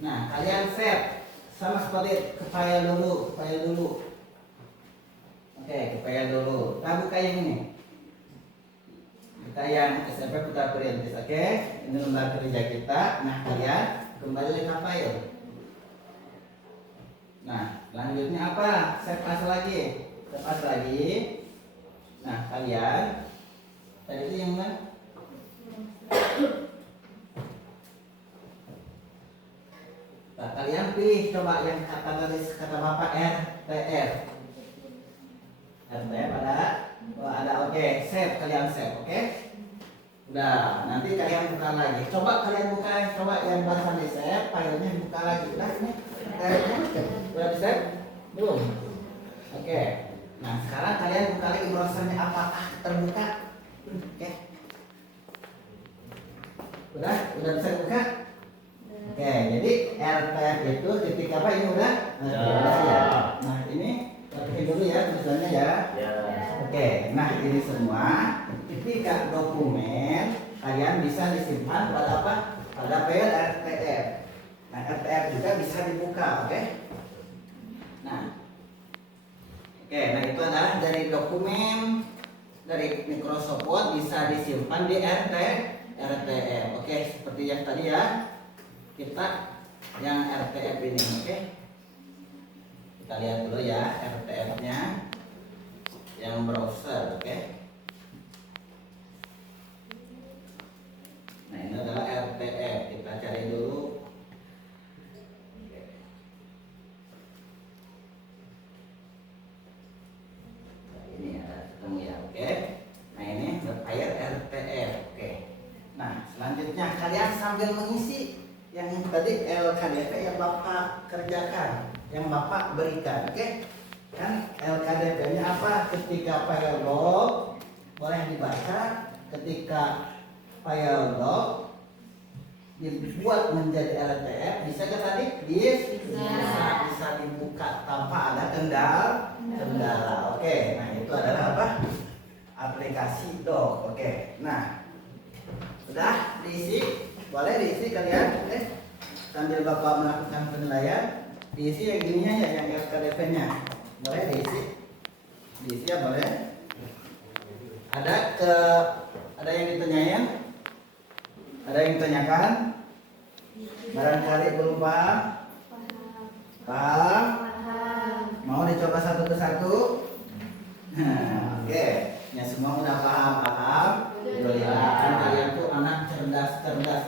Nah, kalian save sama seperti ke file dulu, Oke, ke file dulu. Kita buka yang ini. Kita yang SMP Putra Perintis, oke. Ini lembar kerja kita. Nah, kalian kembali ke file. Nah, lanjutnya apa? Save as lagi. Nah, kalian tadi itu yang mana? Nah, kalian pilih coba yang kata Bapak RTF. RTF ada oke, save, kalian save, oke? Udah, nanti kalian buka lagi. Coba kalian buka, yang barusan di save, filenya buka lagi. Udah ini. Udah di save? Belum. Oke. Nah, sekarang kalian buka lagi browsernya, apakah terbuka? Oke. Udah bisa buka? Oke, jadi RTF itu ketika apa ini udah? Ya. Nah, ini pakai dulu ya tulisannya ya. Oke, nah ini semua ketika dokumen kalian bisa disimpan pada apa? Pada file RTF. Nah, RTF juga bisa dibuka, oke? Nah, itu adalah dari dokumen dari Microsoft Word bisa disimpan di RTF. Oke, seperti yang tadi ya. Kita yang RTF ini, oke? Kita lihat dulu ya RTF-nya yang browser, oke? Nah, ini adalah RTF. Kita cari dulu. Nah, ini ada ketemu ya, oke? Nah, ini file RTF, oke? Nah, selanjutnya kalian sambil mengisi yang tadi LKDP yang Bapak kerjakan, yang Bapak berikan, oke? Kan LKDP-nya apa? Ketika file log boleh dibaca, ketika file log dibuat menjadi LTF, bisa ke tadi? Bisa dibuka tanpa ada kendala. Oke, nah itu adalah apa? Aplikasi doc. Oke, nah sudah diisi, boleh diisi kalian. Sambil bapak melakukan penilaian, diisi yang ininya ya, yang LKDP-nya. Boleh diisi ya, boleh. Ada yang ditanyain? Ada yang ditanyakan? Barangkali belum paham? Paham? Mau dicoba satu persatu? Oke, ya semua udah paham. Alhamdulillah, kalian tuh anak cerdas,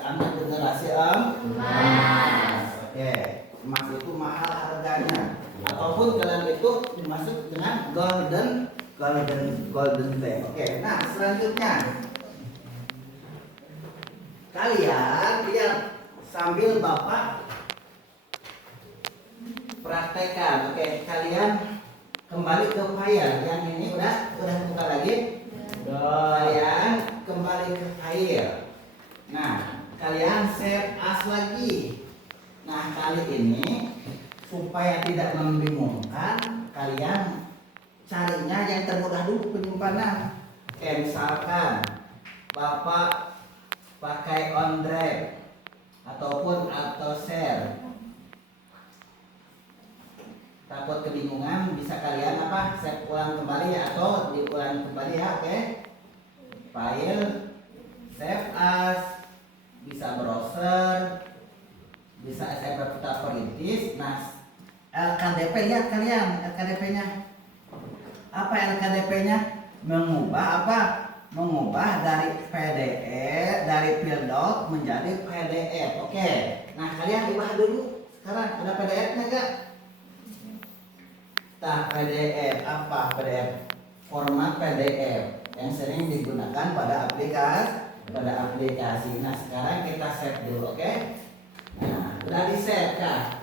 anak generasi emas. Oke, emas itu mahal harganya. Ataupun kalian itu dimasuk dengan golden time. Oke, nah selanjutnya kalian lihat sambil bapak praktekkan. Oke, kalian kembali ke file yang ini udah buka lagi. Kalian kembali ke file. Nah, kalian save as lagi. Nah, kali ini supaya tidak membingungkan, kalian carinya yang termudah dulu penyimpanan. Misalkan bapak pakai OneDrive ataupun auto share, takut kebingungan, bisa kalian save ulang kembali ya, atau diulang kembali ya. Oke, file, save as, bisa browser, bisa SMP putar perintis. Nah, LKDP lihat kalian LKDP-nya. Apa LKDP-nya? Mengubah dari PDF, dari file doc menjadi PDF. Oke. Nah, kalian ubah dulu. Sekarang ada PDF-nya enggak? Nah, PDF apa? PDF format PDF yang sering digunakan pada aplikasi. Nah, sekarang kita save dulu, oke? Nah, udah di save kah?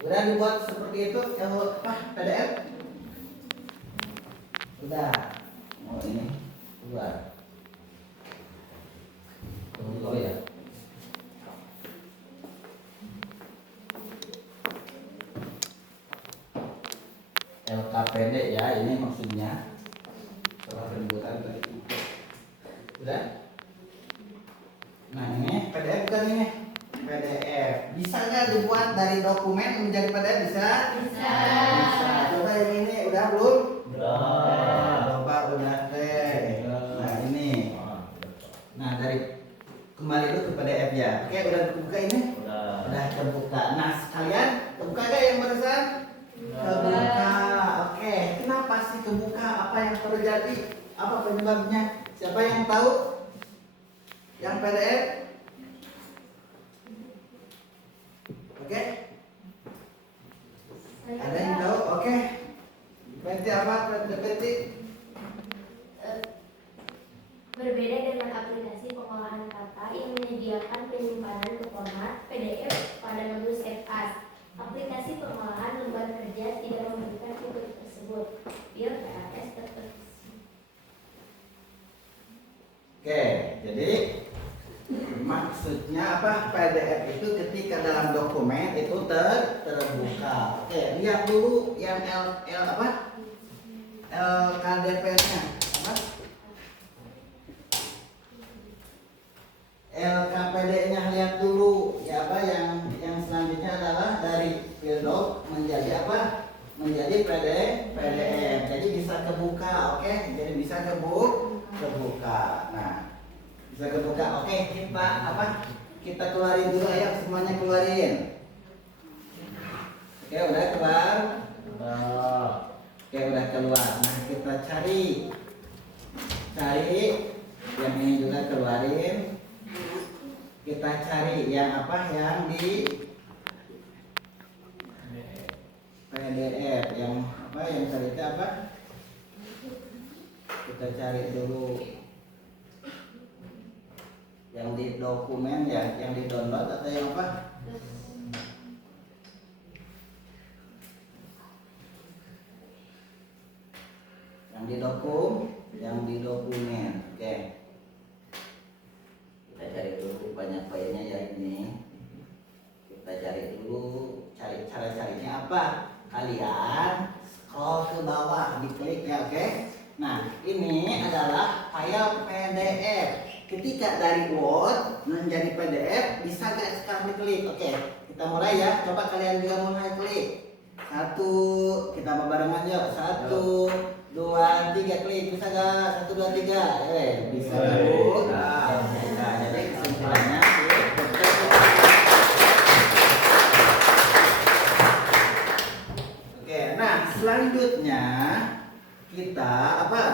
Udah dibuat seperti itu PDF? Udah. Oh, ini keluar. Tunggu ya. LKPD ya, ini maksudnya. Setelah penyebutan tadi. Udah? Nah, ini PDF kan ini? PDF. Bisa nggak dibuat dari dokumen menjadi PDF? Bisa? Bisa. Coba yang ini udah belum? Udah. Coba udah deh. Nah, ini. Nah, dari kembali dulu ke PDF ya. Oke, udah terbuka ini? Udah terbuka. Nah, sekalian terbuka gak yang barusan? Kebuka. Oke, kenapa sih kebuka? Apa yang terjadi? Apa penyebabnya? Siapa yang tahu? Yang PDF? Oke? Ada yang tahu? Oke. Penti apa? Penti? Berbeda dengan aplikasi pengolahan kata yang menyediakan penyimpanan ke format PDF pada menu Save As, aplikasi pengolahan lembar kerja tidak memberikan fitur tersebut. File PAS tertulis. Oke, jadi maksudnya apa? PDF itu ketika dalam dokumen itu terbuka. Oke, lihat dulu yang LKDP-nya. Apa? LKPD-nya lihat dulu. Ya apa yang selanjutnya adalah dari file doc menjadi apa? Menjadi PDF. Jadi bisa kebuka, oke? Jadi bisa kebuka. Nah, bisa kebuka. Oke, kita keluarin dulu, ayo semuanya keluarin. Oke, udah keluar. Oke, udah keluar. Nah, kita cari yang ini juga keluarin. Kita cari yang yang di PDF, yang tadi itu apa? Kita cari dulu yang di dokumen ya, yang di download atau yang apa? Yang di dokumen. Oke. Kita cari dulu banyak filenya ya ini. Kita cari dulu, cara carinya apa? Kalian scroll ke bawah, diklik ya, oke? Nah, ini adalah file PDF. Ketika dari Word menjadi PDF, bisa gak sekarang diklik? Oke, kita mulai ya. Coba kalian juga mulai klik. 1, kita barengan yuk. 1, 2, 3, klik. Bisa gak? 1, 2, 3. Bisa dulu. Nah, jadi kesimpulannya oke, nah selanjutnya kita apa?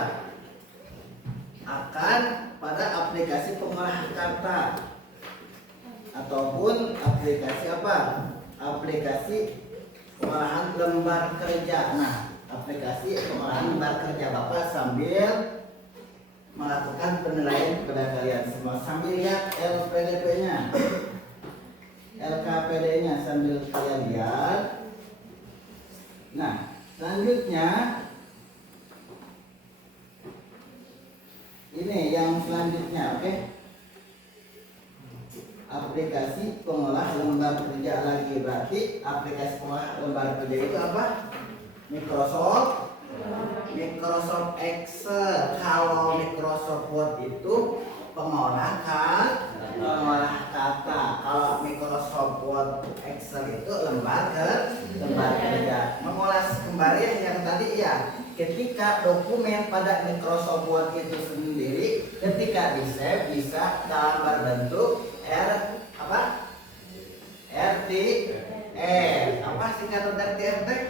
Akan pada aplikasi pengolahan kata ataupun aplikasi apa? Aplikasi pengolahan lembar kerja. Nah, aplikasi pengolahan lembar kerja Bapak sambil melakukan penilaian kepada kalian semua, sambil lihat LPDP-nya, LKPD-nya sambil kalian lihat. Nah, selanjutnya ini yang selanjutnya, oke? Aplikasi pengolah lembar kerja lagi, berarti aplikasi pengolah lembar kerja itu apa? Microsoft Excel. Kalau Microsoft Word itu pengolah kata. Kalau Microsoft Word Excel itu lembar kerja. Mengulas kembali yang tadi ya. Ketika dokumen pada Microsoft Word itu sendiri, ketika di-save bisa dalam berbentuk RTF. Apa singkatan dari RTF?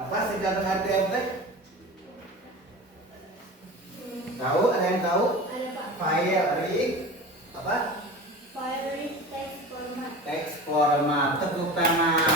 Apa singkatan RTF? Tahu? Ada yang tahu? Ada Pak. File read apa? File read text format. Text format. Tepuk tangan.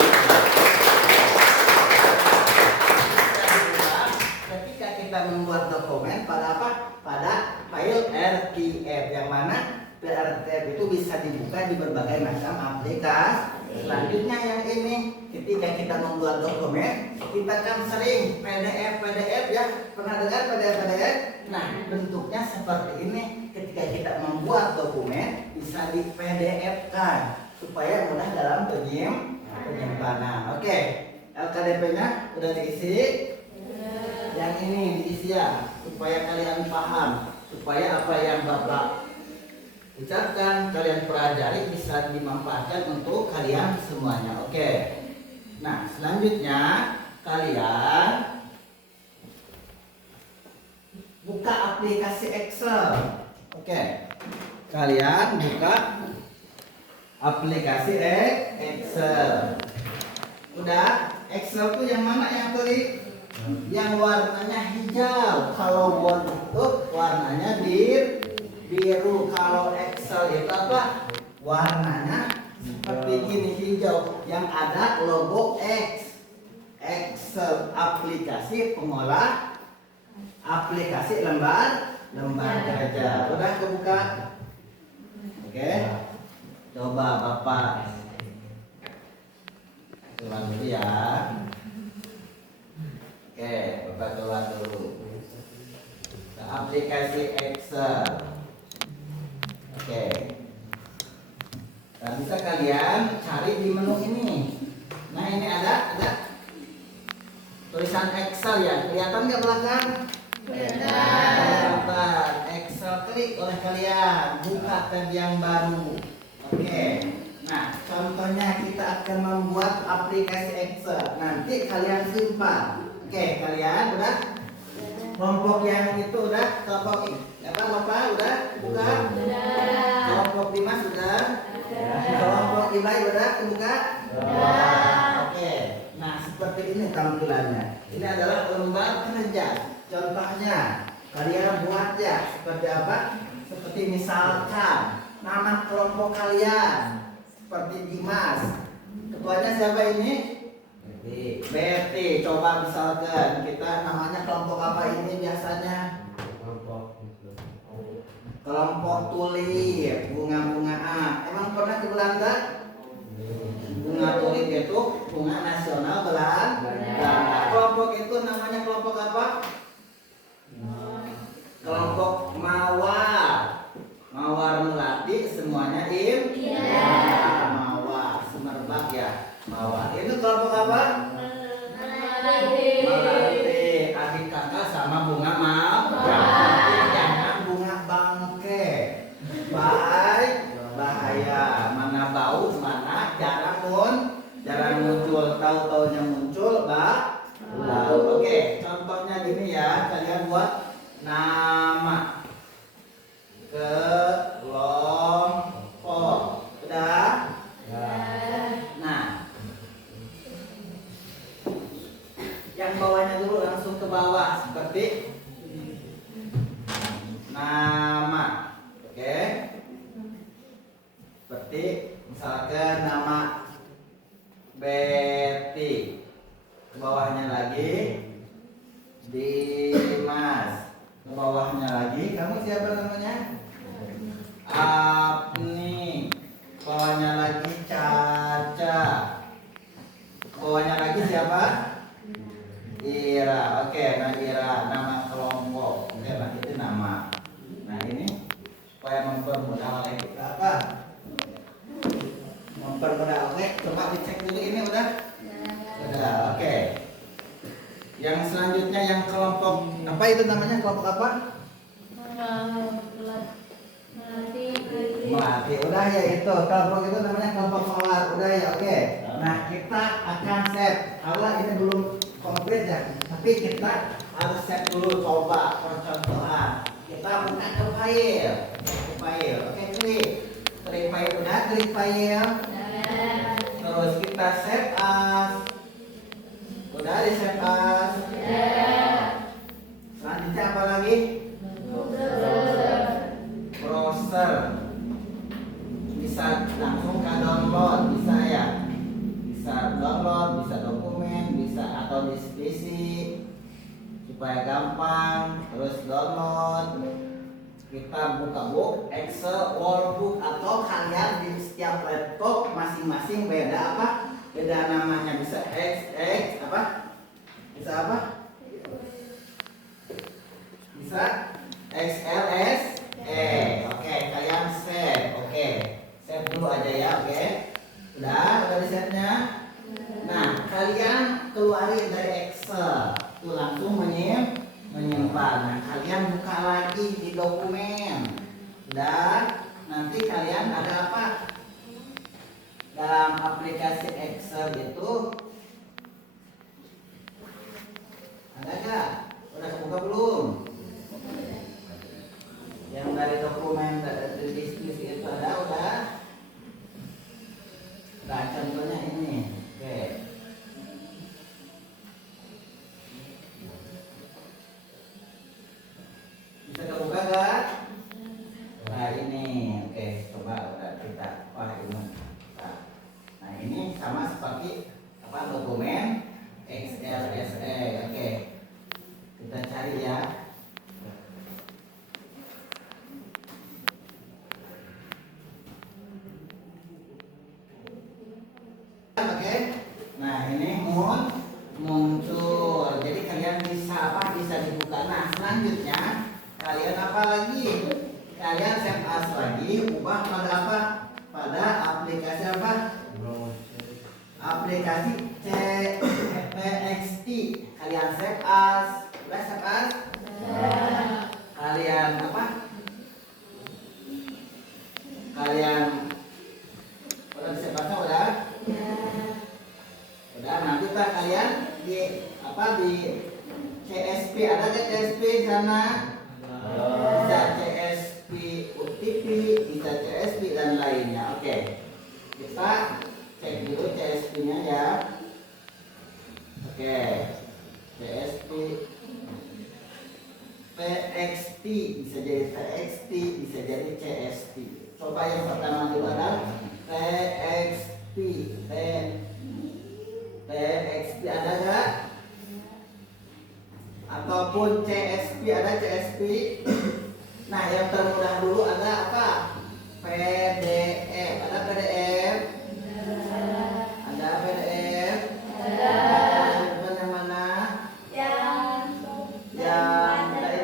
Ketika kita membuat dokumen pada apa? Pada file RTF, yang mana RTF itu bisa dibuka di berbagai macam aplikasi. Selanjutnya yang ini, ketika kita membuat dokumen, kita kan sering PDF ya. Pernah dengar PDF? Nah, bentuknya seperti ini. Ketika kita membuat dokumen, bisa di PDF-kan supaya mudah dalam penyimpanan. Oke, LKDP-nya udah diisi. Yang ini diisi ya, supaya kalian paham, supaya apa yang Bapak ucapkan kalian pelajari bisa dimanfaatkan untuk kalian semuanya. Oke. Nah, selanjutnya kalian buka aplikasi Excel. Oke. Kalian buka aplikasi Excel. Udah, Excel tuh yang mana yang klik? Yang warnanya hijau. Kalau Word itu warnanya biru. Kalau Excel itu apa? Warnanya seperti ini, hijau, yang ada logo X. Excel, aplikasi pengolah aplikasi lembar kerja. Udah kebuka? Oke. Coba Bapak coba dulu ya. Oke, Bapak coba dulu. Aplikasi Excel. Oke. Nah, bisa kalian cari di menu ini. Nah, ini ada tulisan Excel ya. Kelihatan nggak belakang? Kelihatan. Excel, klik oleh kalian. Buka tab yang baru. Oke. Nah, contohnya kita akan membuat aplikasi Excel. Nanti kalian simpan. Oke, kalian udah? Kelompok yang itu udah? Kelompok apa Bapak udah? Buka? Sudah. Kelompok Dimas sudah? Kelompok Ibai udah kebuka? Oke. Nah, seperti ini tampilannya. Ini adalah lembar kerja. Contohnya, kalian buat ya seperti apa? Seperti misalkan nama kelompok kalian seperti Dimas. Ketuanya siapa ini? Betty. Coba misalkan kita namanya kelompok apa ini biasanya? Kelompok tulip, bunga-bungaan. Emang pernah ke Belanda? Bunga tulip itu bunga nasional Belanda. Kelompok itu namanya kelompok apa? Kelompok mawar. Mawar melati semuanya indah. Mawar semerbak ya. Mawar. Itu kelompok apa? Melati. Adik kakak sama bunga mawar. Jangan bunga bangke. Baik, bahaya. Mana bau, mana jarang muncul. Tahu-taunya muncul, bau. Oke, contohnya gini ya. Kalian buat nama kelompok. Udah? Nah, yang bawahnya dulu langsung ke bawah seperti nama. Oke. Seperti misalkan nama Betty. Ke bawahnya lagi Dimas. Ke bawahnya lagi, kamu siapa namanya? Apni. Ke bawahnya lagi Caca. Ke bawahnya lagi siapa? Ira. Oke, nah Ira nama kelompok. Oke, nah itu nama. Nah ini supaya mempermudah oleh kita apa? Mempermudah. Oke, coba dicek dulu ini udah? Udah, oke. Yang selanjutnya yang kelompok apa itu namanya? Kelompok apa? Melati. Udah ya itu. Kelompok itu namanya kelompok mawar. Udah ya, oke. Nah, kita akan set. Kalau ini belum komplit ya, tapi kita harus set dulu coba percontohan. Kita buka ke file. Oke, klik file udah, klik file. Terus kita set as. Udah di set as. Selanjutnya apa lagi? Browser. Bisa langsung ke download, bisa ya. Bisa download, bisa dokumen, bisa atau diskusi supaya gampang. Terus download. Kita buka book, Excel, Workbook atau kalian di setiap laptop masing-masing beda apa? Beda namanya, bisa X apa? Bisa apa? Bisa XLS. Oke, kalian save. Oke, save dulu aja ya. Oke, udah di setnya. Nah, kalian keluarin dari Excel, tuh langsung menyimpan. Nah, kalian buka lagi di dokumen. Udah, nanti kalian ada apa? Dalam aplikasi Excel itu ada nggak? Udah kebuka belum? Yang dari dokumen dari diskusi itu ada udah? Nah, contohnya ini. Oke. Bisa kebuka nggak? Nah ini, oke, coba udah kita. Wah ini. Nah ini sama seperti apa dokumen XLSE. Oke, kita cari ya. Oke, nah ini muncul. Jadi kalian bisa apa? Bisa dibuka. Nah selanjutnya kalian apa lagi? Kalian save as lagi, ubah pada apa? Pada aplikasi apa? Aplikasi TXT. Kalian save as, udah save as? Kalian apa? Kalian udah save as udah? Udah, nanti kalian di apa di CSP ada nggak CSP di sana? Bisa CSP UTP, bisa CSP dan lainnya. Oke, kita cek dulu CSP-nya ya. Oke, CSP TXT bisa jadi TXT, bisa jadi CSP. Coba yang pertama dulu ada TXT. TXP ada nggak? Ataupun CSP ada CSP? Nah, yang termudah dulu ada apa? PDF. Ada PDF? Ada PDF? Yang mana? Yang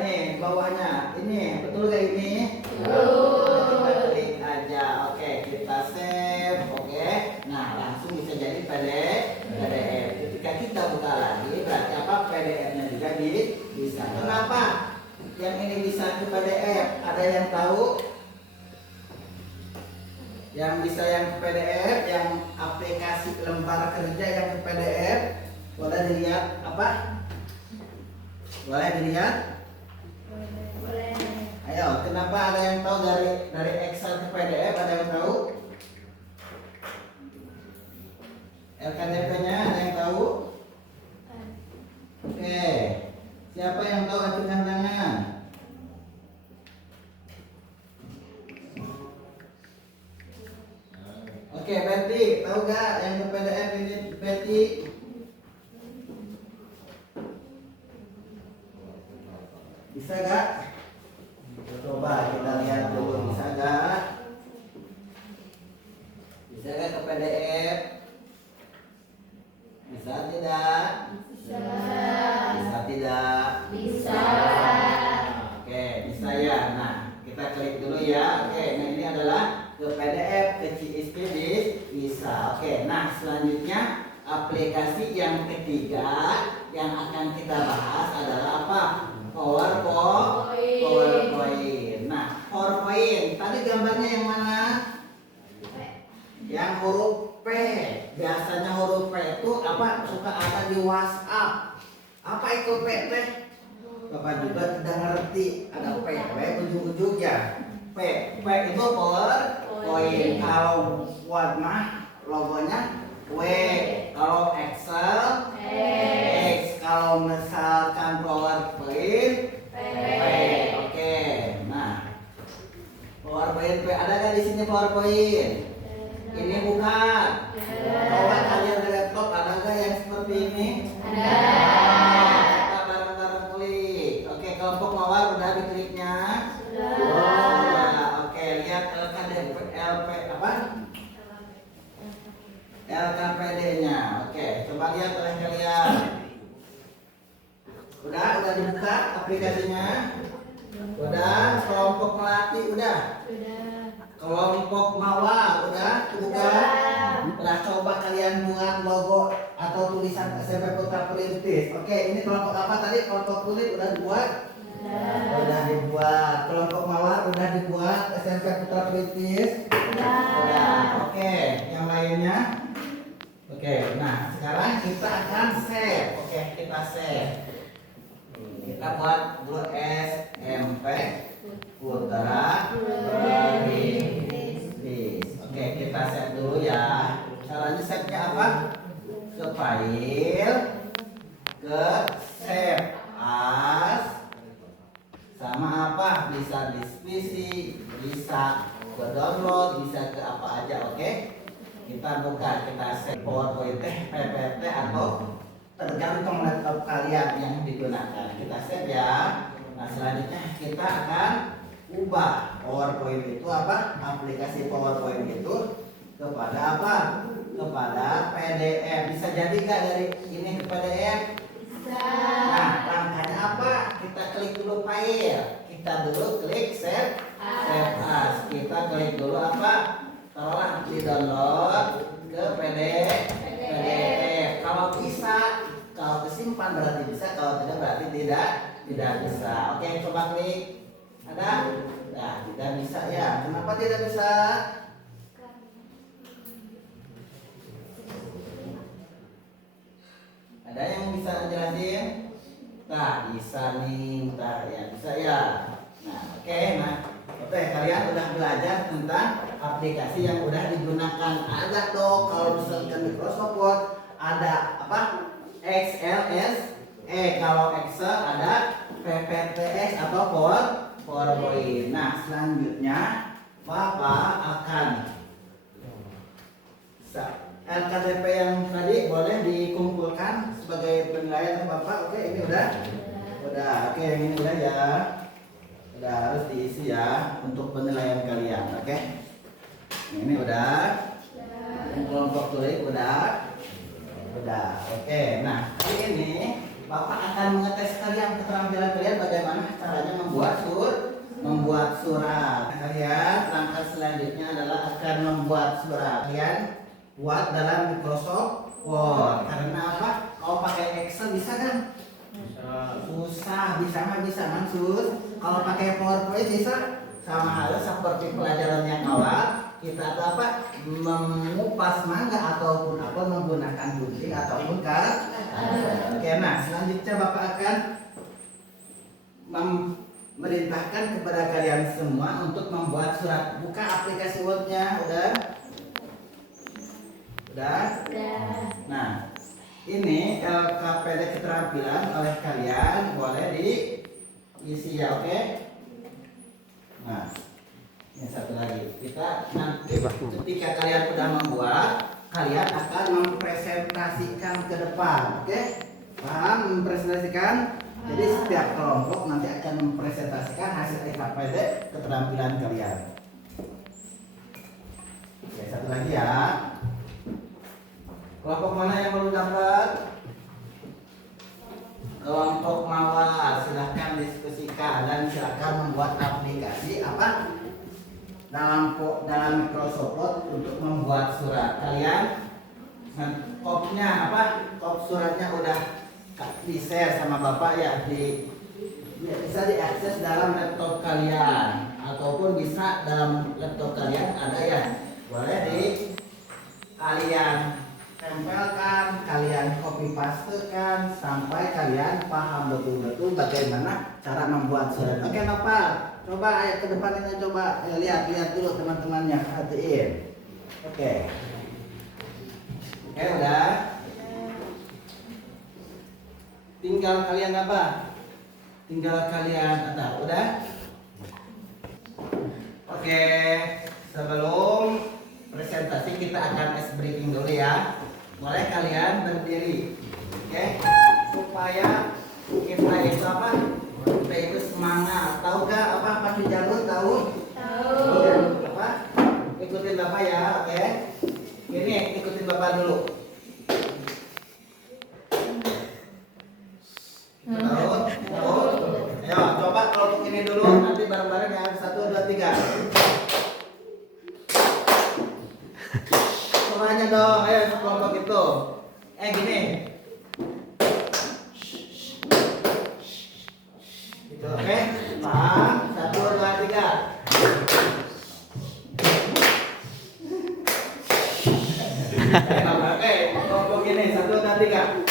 ini bawahnya. Ini betul gak ini? Kita klik aja. Oke, kita save. Oke. Nah, langsung bisa jadi PDF. Ketika kita buka lagi, berarti apa? PDF-nya juga bisa. Kenapa yang ini bisa ke PDF? Ada yang tahu? Yang bisa yang ke PDF, yang aplikasi lembar kerja yang ke PDF, boleh dilihat apa? Boleh dilihat? Boleh. Ayo, kenapa ada yang tahu dari Excel ke PDF? Ada yang tahu? LKDP-nya ada yang tahu? Oke, siapa yang tahu acungkan tangan? Oke, Betty, tahu gak yang ke PDF ini, Betty? Bisa gak? Coba kita lihat dulu, bisa gak? Bisa gak ke PDF? Bisa tidak? Bisa tidak? Bisa. Oke, bisa ya. Nah, kita klik dulu ya. Oke, nah ini adalah ke PDF, ke CSV bisa. Oke, nah selanjutnya aplikasi yang ketiga yang akan kita bahas adalah apa? PowerPoint. Nah, PowerPoint. Tadi gambarnya yang mana? Yang huruf P. Biasanya huruf P itu apa? Suka ada di WhatsApp. Apa itu P teh? Bapak juga tidak ngerti. Ada P ujung-ujungnya. P itu PowerPoint. Kalau Word mah logonya W. Kalau Excel X. Kalau misalkan PowerPoint P. Oke. Nah, PowerPoint P ada nggak di sini PowerPoint? Ini bukan. Coba kalian di laptop ada nggak yang seperti ini? Ada. Kita bareng-bareng klik. Oke, kelompok mawar udah dikliknya? Sudah. Oke, lihat apa? LKPD-nya. Oke, coba lihat oleh kalian. Udah dibuka aplikasinya? Udah, kelompok melatih udah. Kelompok mawar udah buka. Udah coba kalian buat logo atau tulisan SMP Putra Perintis. Oke, ini kelompok apa tadi? Kelompok kulit udah dibuat? Udah dibuat. Kelompok mawar udah dibuat. SMP Putra Perintis? Udah. Oke, yang lainnya? Oke, nah sekarang kita akan save. Oke, kita save. Kita buat dulu SMP Putra Perintis. Oke, kita save dulu ya. Caranya save-nya apa? Ke file, ke save as, sama apa? Bisa di PC, bisa ke download, bisa ke apa aja. Oke, kita buka, kita save PowerPoint, PPT atau tergantung laptop kalian yang digunakan. Kita save ya. Nah, selanjutnya kita akan ubah PowerPoint itu apa? Aplikasi PowerPoint itu kepada apa? Kepada PDF. Bisa jadi nggak dari ini ke PDF? Bisa. Nah, langkahnya apa? Kita klik dulu file. Kita dulu klik save as. Kita klik dulu apa? Taruhlah di download ke PDF. Kalau bisa, kalau kesimpan berarti bisa, kalau tidak berarti tidak bisa. Oke, coba klik. Ada? Nah, tidak bisa ya. Kenapa tidak bisa? Ada yang bisa jelasin? Nah, bisa nih. Nah, ya bisa ya. Nah, oke. Oke, kalian udah belajar tentang aplikasi yang udah digunakan. Ada dong kalau misalkan Microsoft Word ada apa? XLS. Kalau Excel ada PPTX atau PowerPoint. Nah, selanjutnya Bapak akan LKTP yang tadi boleh dikumpulkan sebagai penilaian Bapak. Oke, ini udah. Oke, yang ini udah ya. udah harus diisi ya untuk penilaian kalian. Oke, ini udah. Yang kelompok tulis udah. Oke. Nah, kali ini Bapak akan mengetes kalian keterampilan kalian bagaimana caranya membuat surat. Kalian langkah selanjutnya adalah akan membuat surat. Kalian buat dalam Microsoft Word. Karena apa? Kalau pakai Excel bisa kan? Susah, bisa Mansus. Kalau pakai PowerPoint bisa. Sama halnya seperti pelajaran yang awal, kita apa mengupas mangga ataupun apa menggunakan gunting ataupun Oke, nah selanjutnya Bapak akan memerintahkan kepada kalian semua untuk membuat surat. Buka aplikasi Word-nya, udah? Nah, ini LKPD keterampilan oleh kalian boleh diisi ya, oke? Nah, ini satu lagi. Kita nanti ketika kalian sudah membuat, kalian akan mempresentasikan ke depan, oke? Paham? Mempresentasikan. Jadi setiap kelompok nanti akan mempresentasikan hasil LKPD keterampilan kalian. Oke, satu lagi ya. Kelompok mana yang belum dapat? Kelompok Mawar, silahkan diskusikan dan silahkan membuat aplikasi apa dalam Microsoft Word untuk membuat surat. Kalian kopnya apa? Kop suratnya udah di share sama Bapak ya, bisa diakses dalam laptop kalian ataupun bisa dalam laptop kalian ada ya, boleh kalian tempelkan, kalian copy pastekan sampai kalian paham betul-betul bagaimana cara membuat surat. Oke, Nopal, coba ayo ke depan ini, coba lihat dulu teman-temannya, perhatiin. Oke, udah. Tinggal kalian apa? Tinggal kalian udah. Oke, sebelum presentasi kita akan ice breaking dulu ya. Boleh kalian berdiri, oke? Supaya kita itu apa? Kita itu semangat. Tahu gak apa pasti jalur? Tahu? Apa? Ikutin Bapak ya, oke? Ini ikutin Bapak dulu. Tahu? Ayo coba kelompok ini dulu. Nanti bareng-bareng ya. 1, 2, 3. Semuanya dong, ayo kelompok itu. Gini. Gitu, oke? Paham? 1, 2, 3. Oke, kelompok ini 1, 2, 3.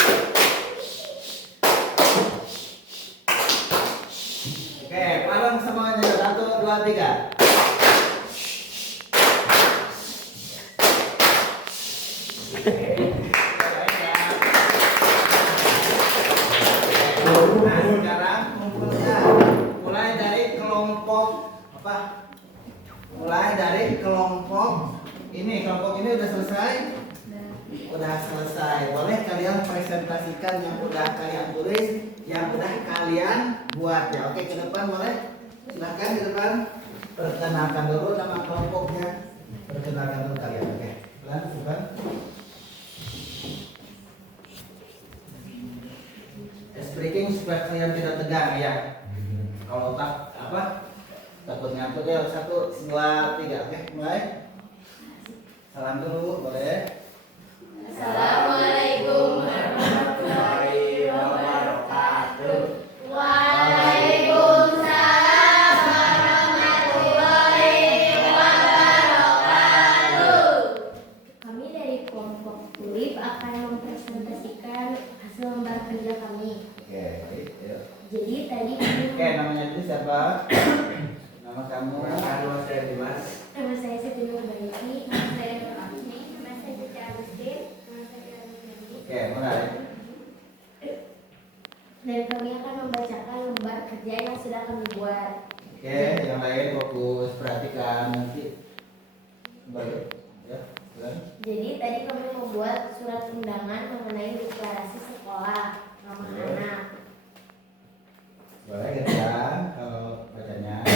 Oke, bareng semuanya 1, 2, 3. Nah, sekarang mulai dari kelompok apa? Mulai dari kelompok ini udah selesai? Udah selesai. Boleh kalian presentasikan yang udah kalian tulis, yang udah kalian buat ya. Oke, ke depan boleh? Silakan ke depan. Perkenalkan dulu nama kelompoknya. Perkenalkan dulu kalian. Oke. Silakan. Breaking supaya kalian tidak tegang ya. Kalau tak takut ngantuk ya. 1, 2, 3. Oke, mulai. Salam dulu, boleh? Assalamualaikum warahmatullahi wabarakatuh. Waalaikumsalam warahmatullahi wabarakatuh. Kami dari kelompok Tulip akan mempresentasikan hasil lembar kerja kami. Oke, baik. Yuk. Jadi tadi kami Oke, namanya dulu siapa? Nama kamu? Nama saya Dimas. nama saya Siti Nurbaiti, Nama saya Nur Afni, nama saya Cici Agustin, nama saya Irani. Oke, mulai. dan kami akan membacakan lembar kerja yang sudah kami buat. Oke, yang lain fokus perhatikan nanti. Balik. Ya, silakan. Jadi tadi kami membuat surat undangan mengenai deklarasi sekolah ramah anak. Boleh kan kalau bacanya?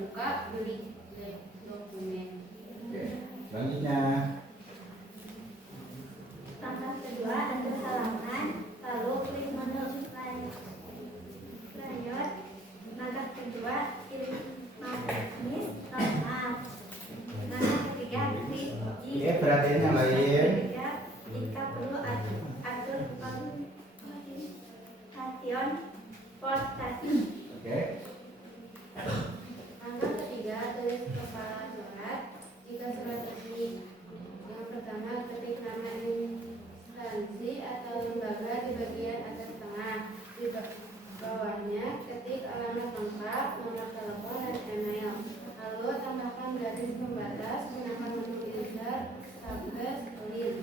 terbuka beli dokumen. Oke, selanjutnya. Langkah kedua, atur halaman, lalu klik menu lanjut. Langkah kedua, pilih jenis halaman. Langkah ketiga, klik di. Oke, perhatian yang lain. Jika perlu atur portasi. Oke. Langkah ketiga, tulis kepala surat. Jika surat ini yang pertama, ketik nama instansi atau lembaga di bagian atas tengah. Di bawahnya, ketik alamat lengkap, nomor telepon, dan email. Lalu tambahkan garis pembatas, gunakan menu insert, subject, link.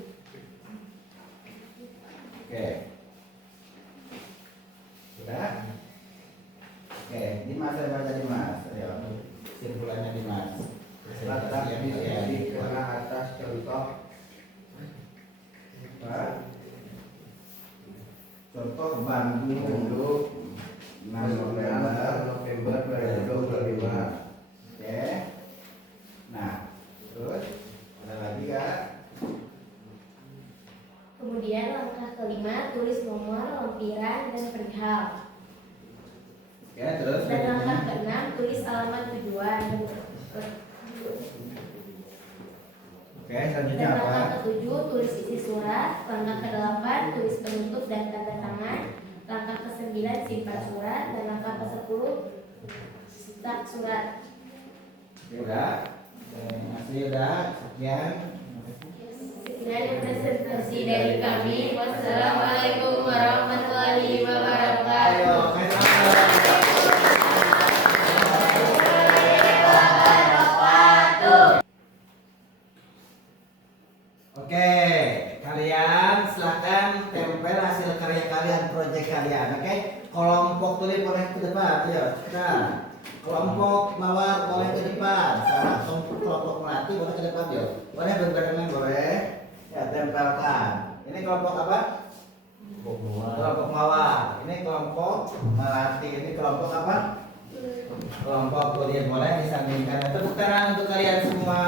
Oke. Sudah? Oke, Dimas saya baca Dimas. Ayo, simpulannya Dimas. Letak di warna atas contoh Apa? Contoh Bandung 6 November 2025. Oke. Nah, terus ada lagi ya? Kemudian langkah kelima, tulis nomor, lampiran, dan perihal. Oke, terus Dan langkah berikutnya. keenam, tulis alamat tujuan. Oke, selanjutnya Dan apa? langkah ketujuh, tulis isi surat. Langkah kedelapan, tulis penutup dan tanda tangan. Langkah kesembilan, simpan surat. Dan langkah kesepuluh, start surat. Oke, udah. Oke, masih udah. Sekian. Sekian presentasi dari kami. Wassalamualaikum warahmatullahi wabarakatuh. Ayo, main apa? Oke, kalian silakan tempel hasil karya kalian, proyek kalian. Oke, kelompok tulis boleh ke depan. Ayo, kita. Kelompok mawar boleh ke depan. Sama kelompok melati boleh ke depan, yuk. Boleh berbarengan, boleh. Ya, tempelkan. Ini kelompok apa? Kelompok mawar. Ini kelompok melati. Ini kelompok apa? Kelompok kuliah. Boleh disandingkan. Tepuk tangan untuk kalian semua.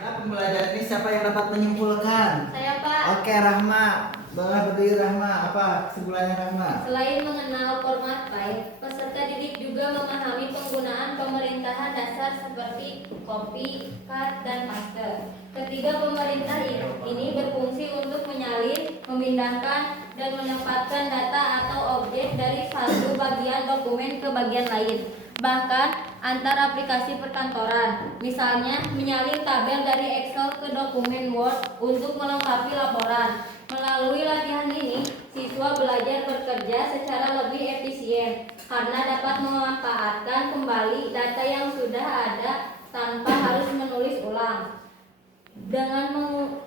Nah, pembelajaran ini siapa yang dapat menyimpulkan? Saya Pak. Oke, Rahma. Boleh berdiri Rahma. Apa kesimpulannya Rahma? Selain mengenal format file, peserta didik juga memahami penggunaan pemerintahan dasar seperti copy, cut, dan paste. Ketiga pemerintah ini berfungsi untuk menyalin, memindahkan, dan menempatkan data atau objek dari satu bagian dokumen ke bagian lain. Bahkan antar aplikasi perkantoran, misalnya menyalin tabel dari Excel ke dokumen Word untuk melengkapi laporan. Melalui latihan ini, siswa belajar bekerja secara lebih efisien karena dapat memanfaatkan kembali data yang sudah ada tanpa harus menulis ulang. Dengan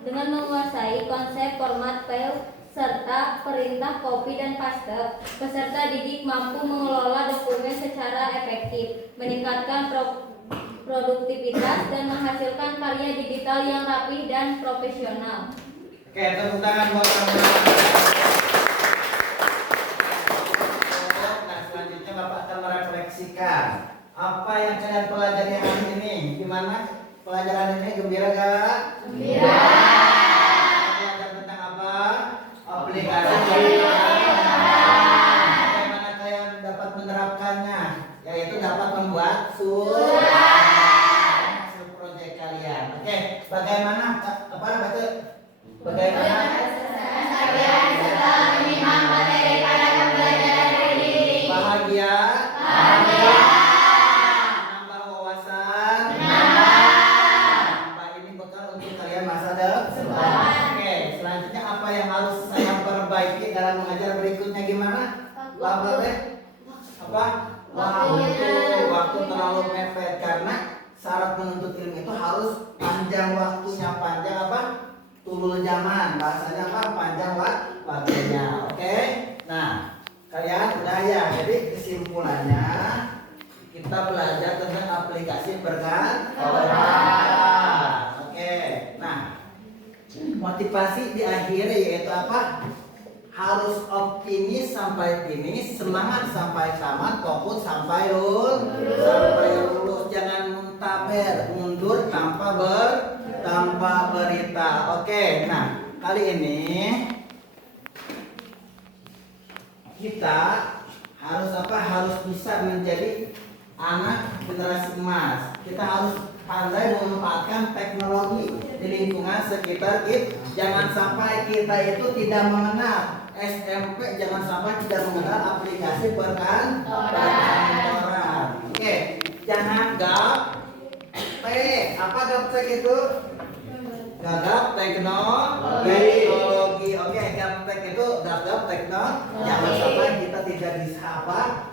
menguasai konsep format file serta perintah copy dan paste, peserta didik mampu mengelola dokumen secara efektif, meningkatkan produktivitas, dan menghasilkan karya digital yang rapi dan profesional. Oke, tepuk tangan buat Rahma. Nah, selanjutnya Bapak akan merefleksikan apa yang kalian pelajari hari ini. Gimana pelajaran ini? Gembira gak? Gembira. Belajar tentang apa? Aplikasi. Bagaimana kalian dapat menerapkannya? Yaitu dapat membuat surat hasil proyek kalian. Oke, bagaimana apa baca? Bagaimana bahagia, menambah wawasan, menambah ini bekal untuk kalian masa depan. Oke, selanjutnya apa yang harus saya perbaiki dalam mengajar berikutnya gimana? Labarnya apa? Waktu terlalu mepet karena syarat menuntut ilmu itu harus panjang waktunya, panjang apa? Tulul zaman, bahasanya apa? Panjang waktunya. Oke. Nah, kalian udah ya. Jadi kesimpulannya kita belajar tentang aplikasi perkantoran. Oke. Nah, motivasi di akhir yaitu apa? harus optimis sampai finish, semangat sampai tamat, fokus sampai lulus. Jangan mundur tanpa berita. Oke, nah kali ini kita harus bisa menjadi anak generasi emas. Kita harus pandai memanfaatkan teknologi di lingkungan sekitar kita. Jangan sampai kita itu tidak mengenal SMP, jangan sampai tidak mengenal aplikasi perkantoran. Oke, jangan gaptek. Apa gaptek itu? Gagap teknologi. Oke, gaptek itu gagap teknologi. Jangan sampai kita tidak bisa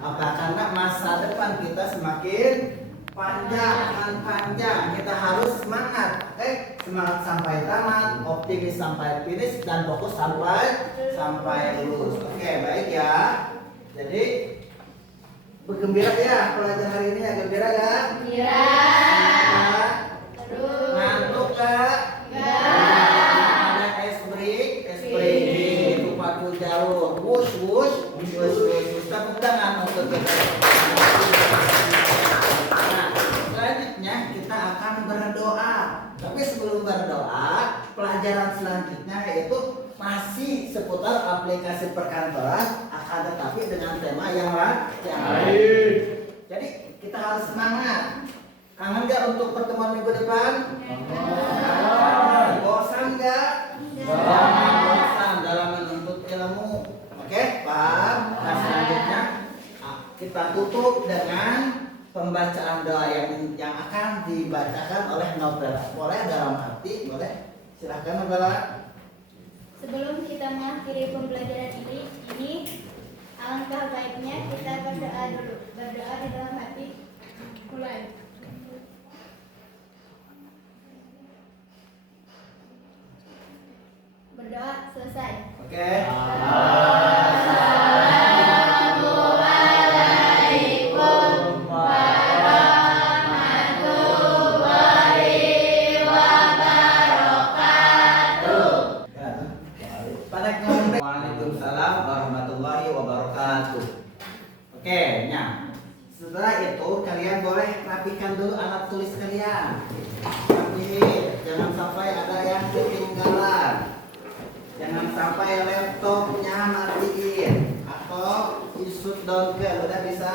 karena masa depan kita semakin panjang. Kita harus semangat. Oke, semangat sampai tamat, optimis sampai finish, dan fokus sampai lulus. Oke, baik ya. Jadi bergembira ya pelajaran hari ini ya, gembira ya? Iya. Ngantuk Kak? Ada es break itu pacu jalur. Wush. Tepuk tangan untuk kita. Nah, selanjutnya kita akan berdoa. Tapi sebelum berdoa, pelajaran selanjutnya yaitu masih seputar aplikasi perkantoran, akan tetapi dengan tema yang lain. Jadi kita harus semangat. Kangen gak untuk pertemuan minggu depan? Bosan gak? Jangan bosan dalam menuntut ilmu. Oke, paham? Nah, selanjutnya kita tutup dengan pembacaan doa yang akan dibacakan oleh Novela. Boleh dalam hati, boleh? Silahkan Novela. Sebelum kita mengakhiri pembelajaran ini, alangkah baiknya kita berdoa dulu. Berdoa di dalam hati. Mulai. Berdoa selesai. Oke. Waalaikumsalam warahmatullahi wabarakatuh. Oke, nah setelah itu kalian boleh rapikan dulu alat tulis kalian. Rapihin, jangan sampai ada yang ketinggalan. Jangan sampai laptopnya matiin atau isut down ke. Udah bisa?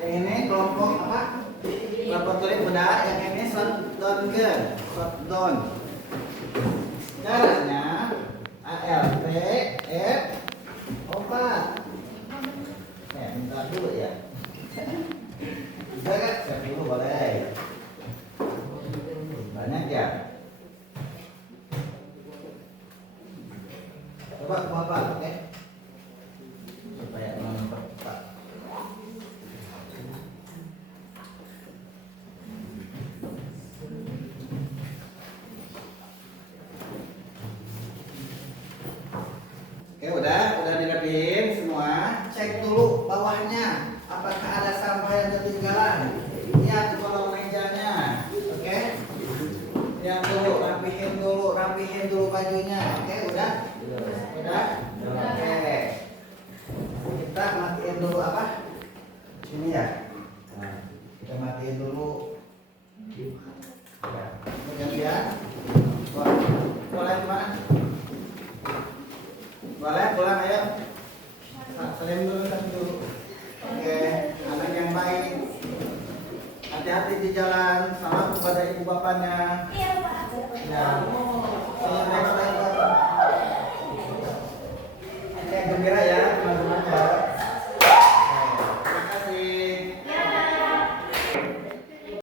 Yang ini kelompok apa? Kelompok tulis udah. Yang ini shut down ke. Shut down. Caranya ALT F 4. Bentar dulu ya. Bisa kan? Saya dulu boleh. Banyak ya. Coba apa? Oke. Supaya mempercepat. Oke, udah dirapiin semua. Cek dulu bawahnya, apakah ada sampah yang ketinggalan. Lihat kolong mejanya. Oke. Lihat dulu, rapihin dulu bajunya. Oke, udah? Oke. Kita matiin dulu apa? Ini ya. Nah, kita matiin dulu. Ya. Gantian. Boleh kemana? Boleh pulang ayo. Salim dulu. Oke, anak yang baik. Hati-hati di jalan. Salam kepada ibu bapaknya. Iya, Pak. Ya.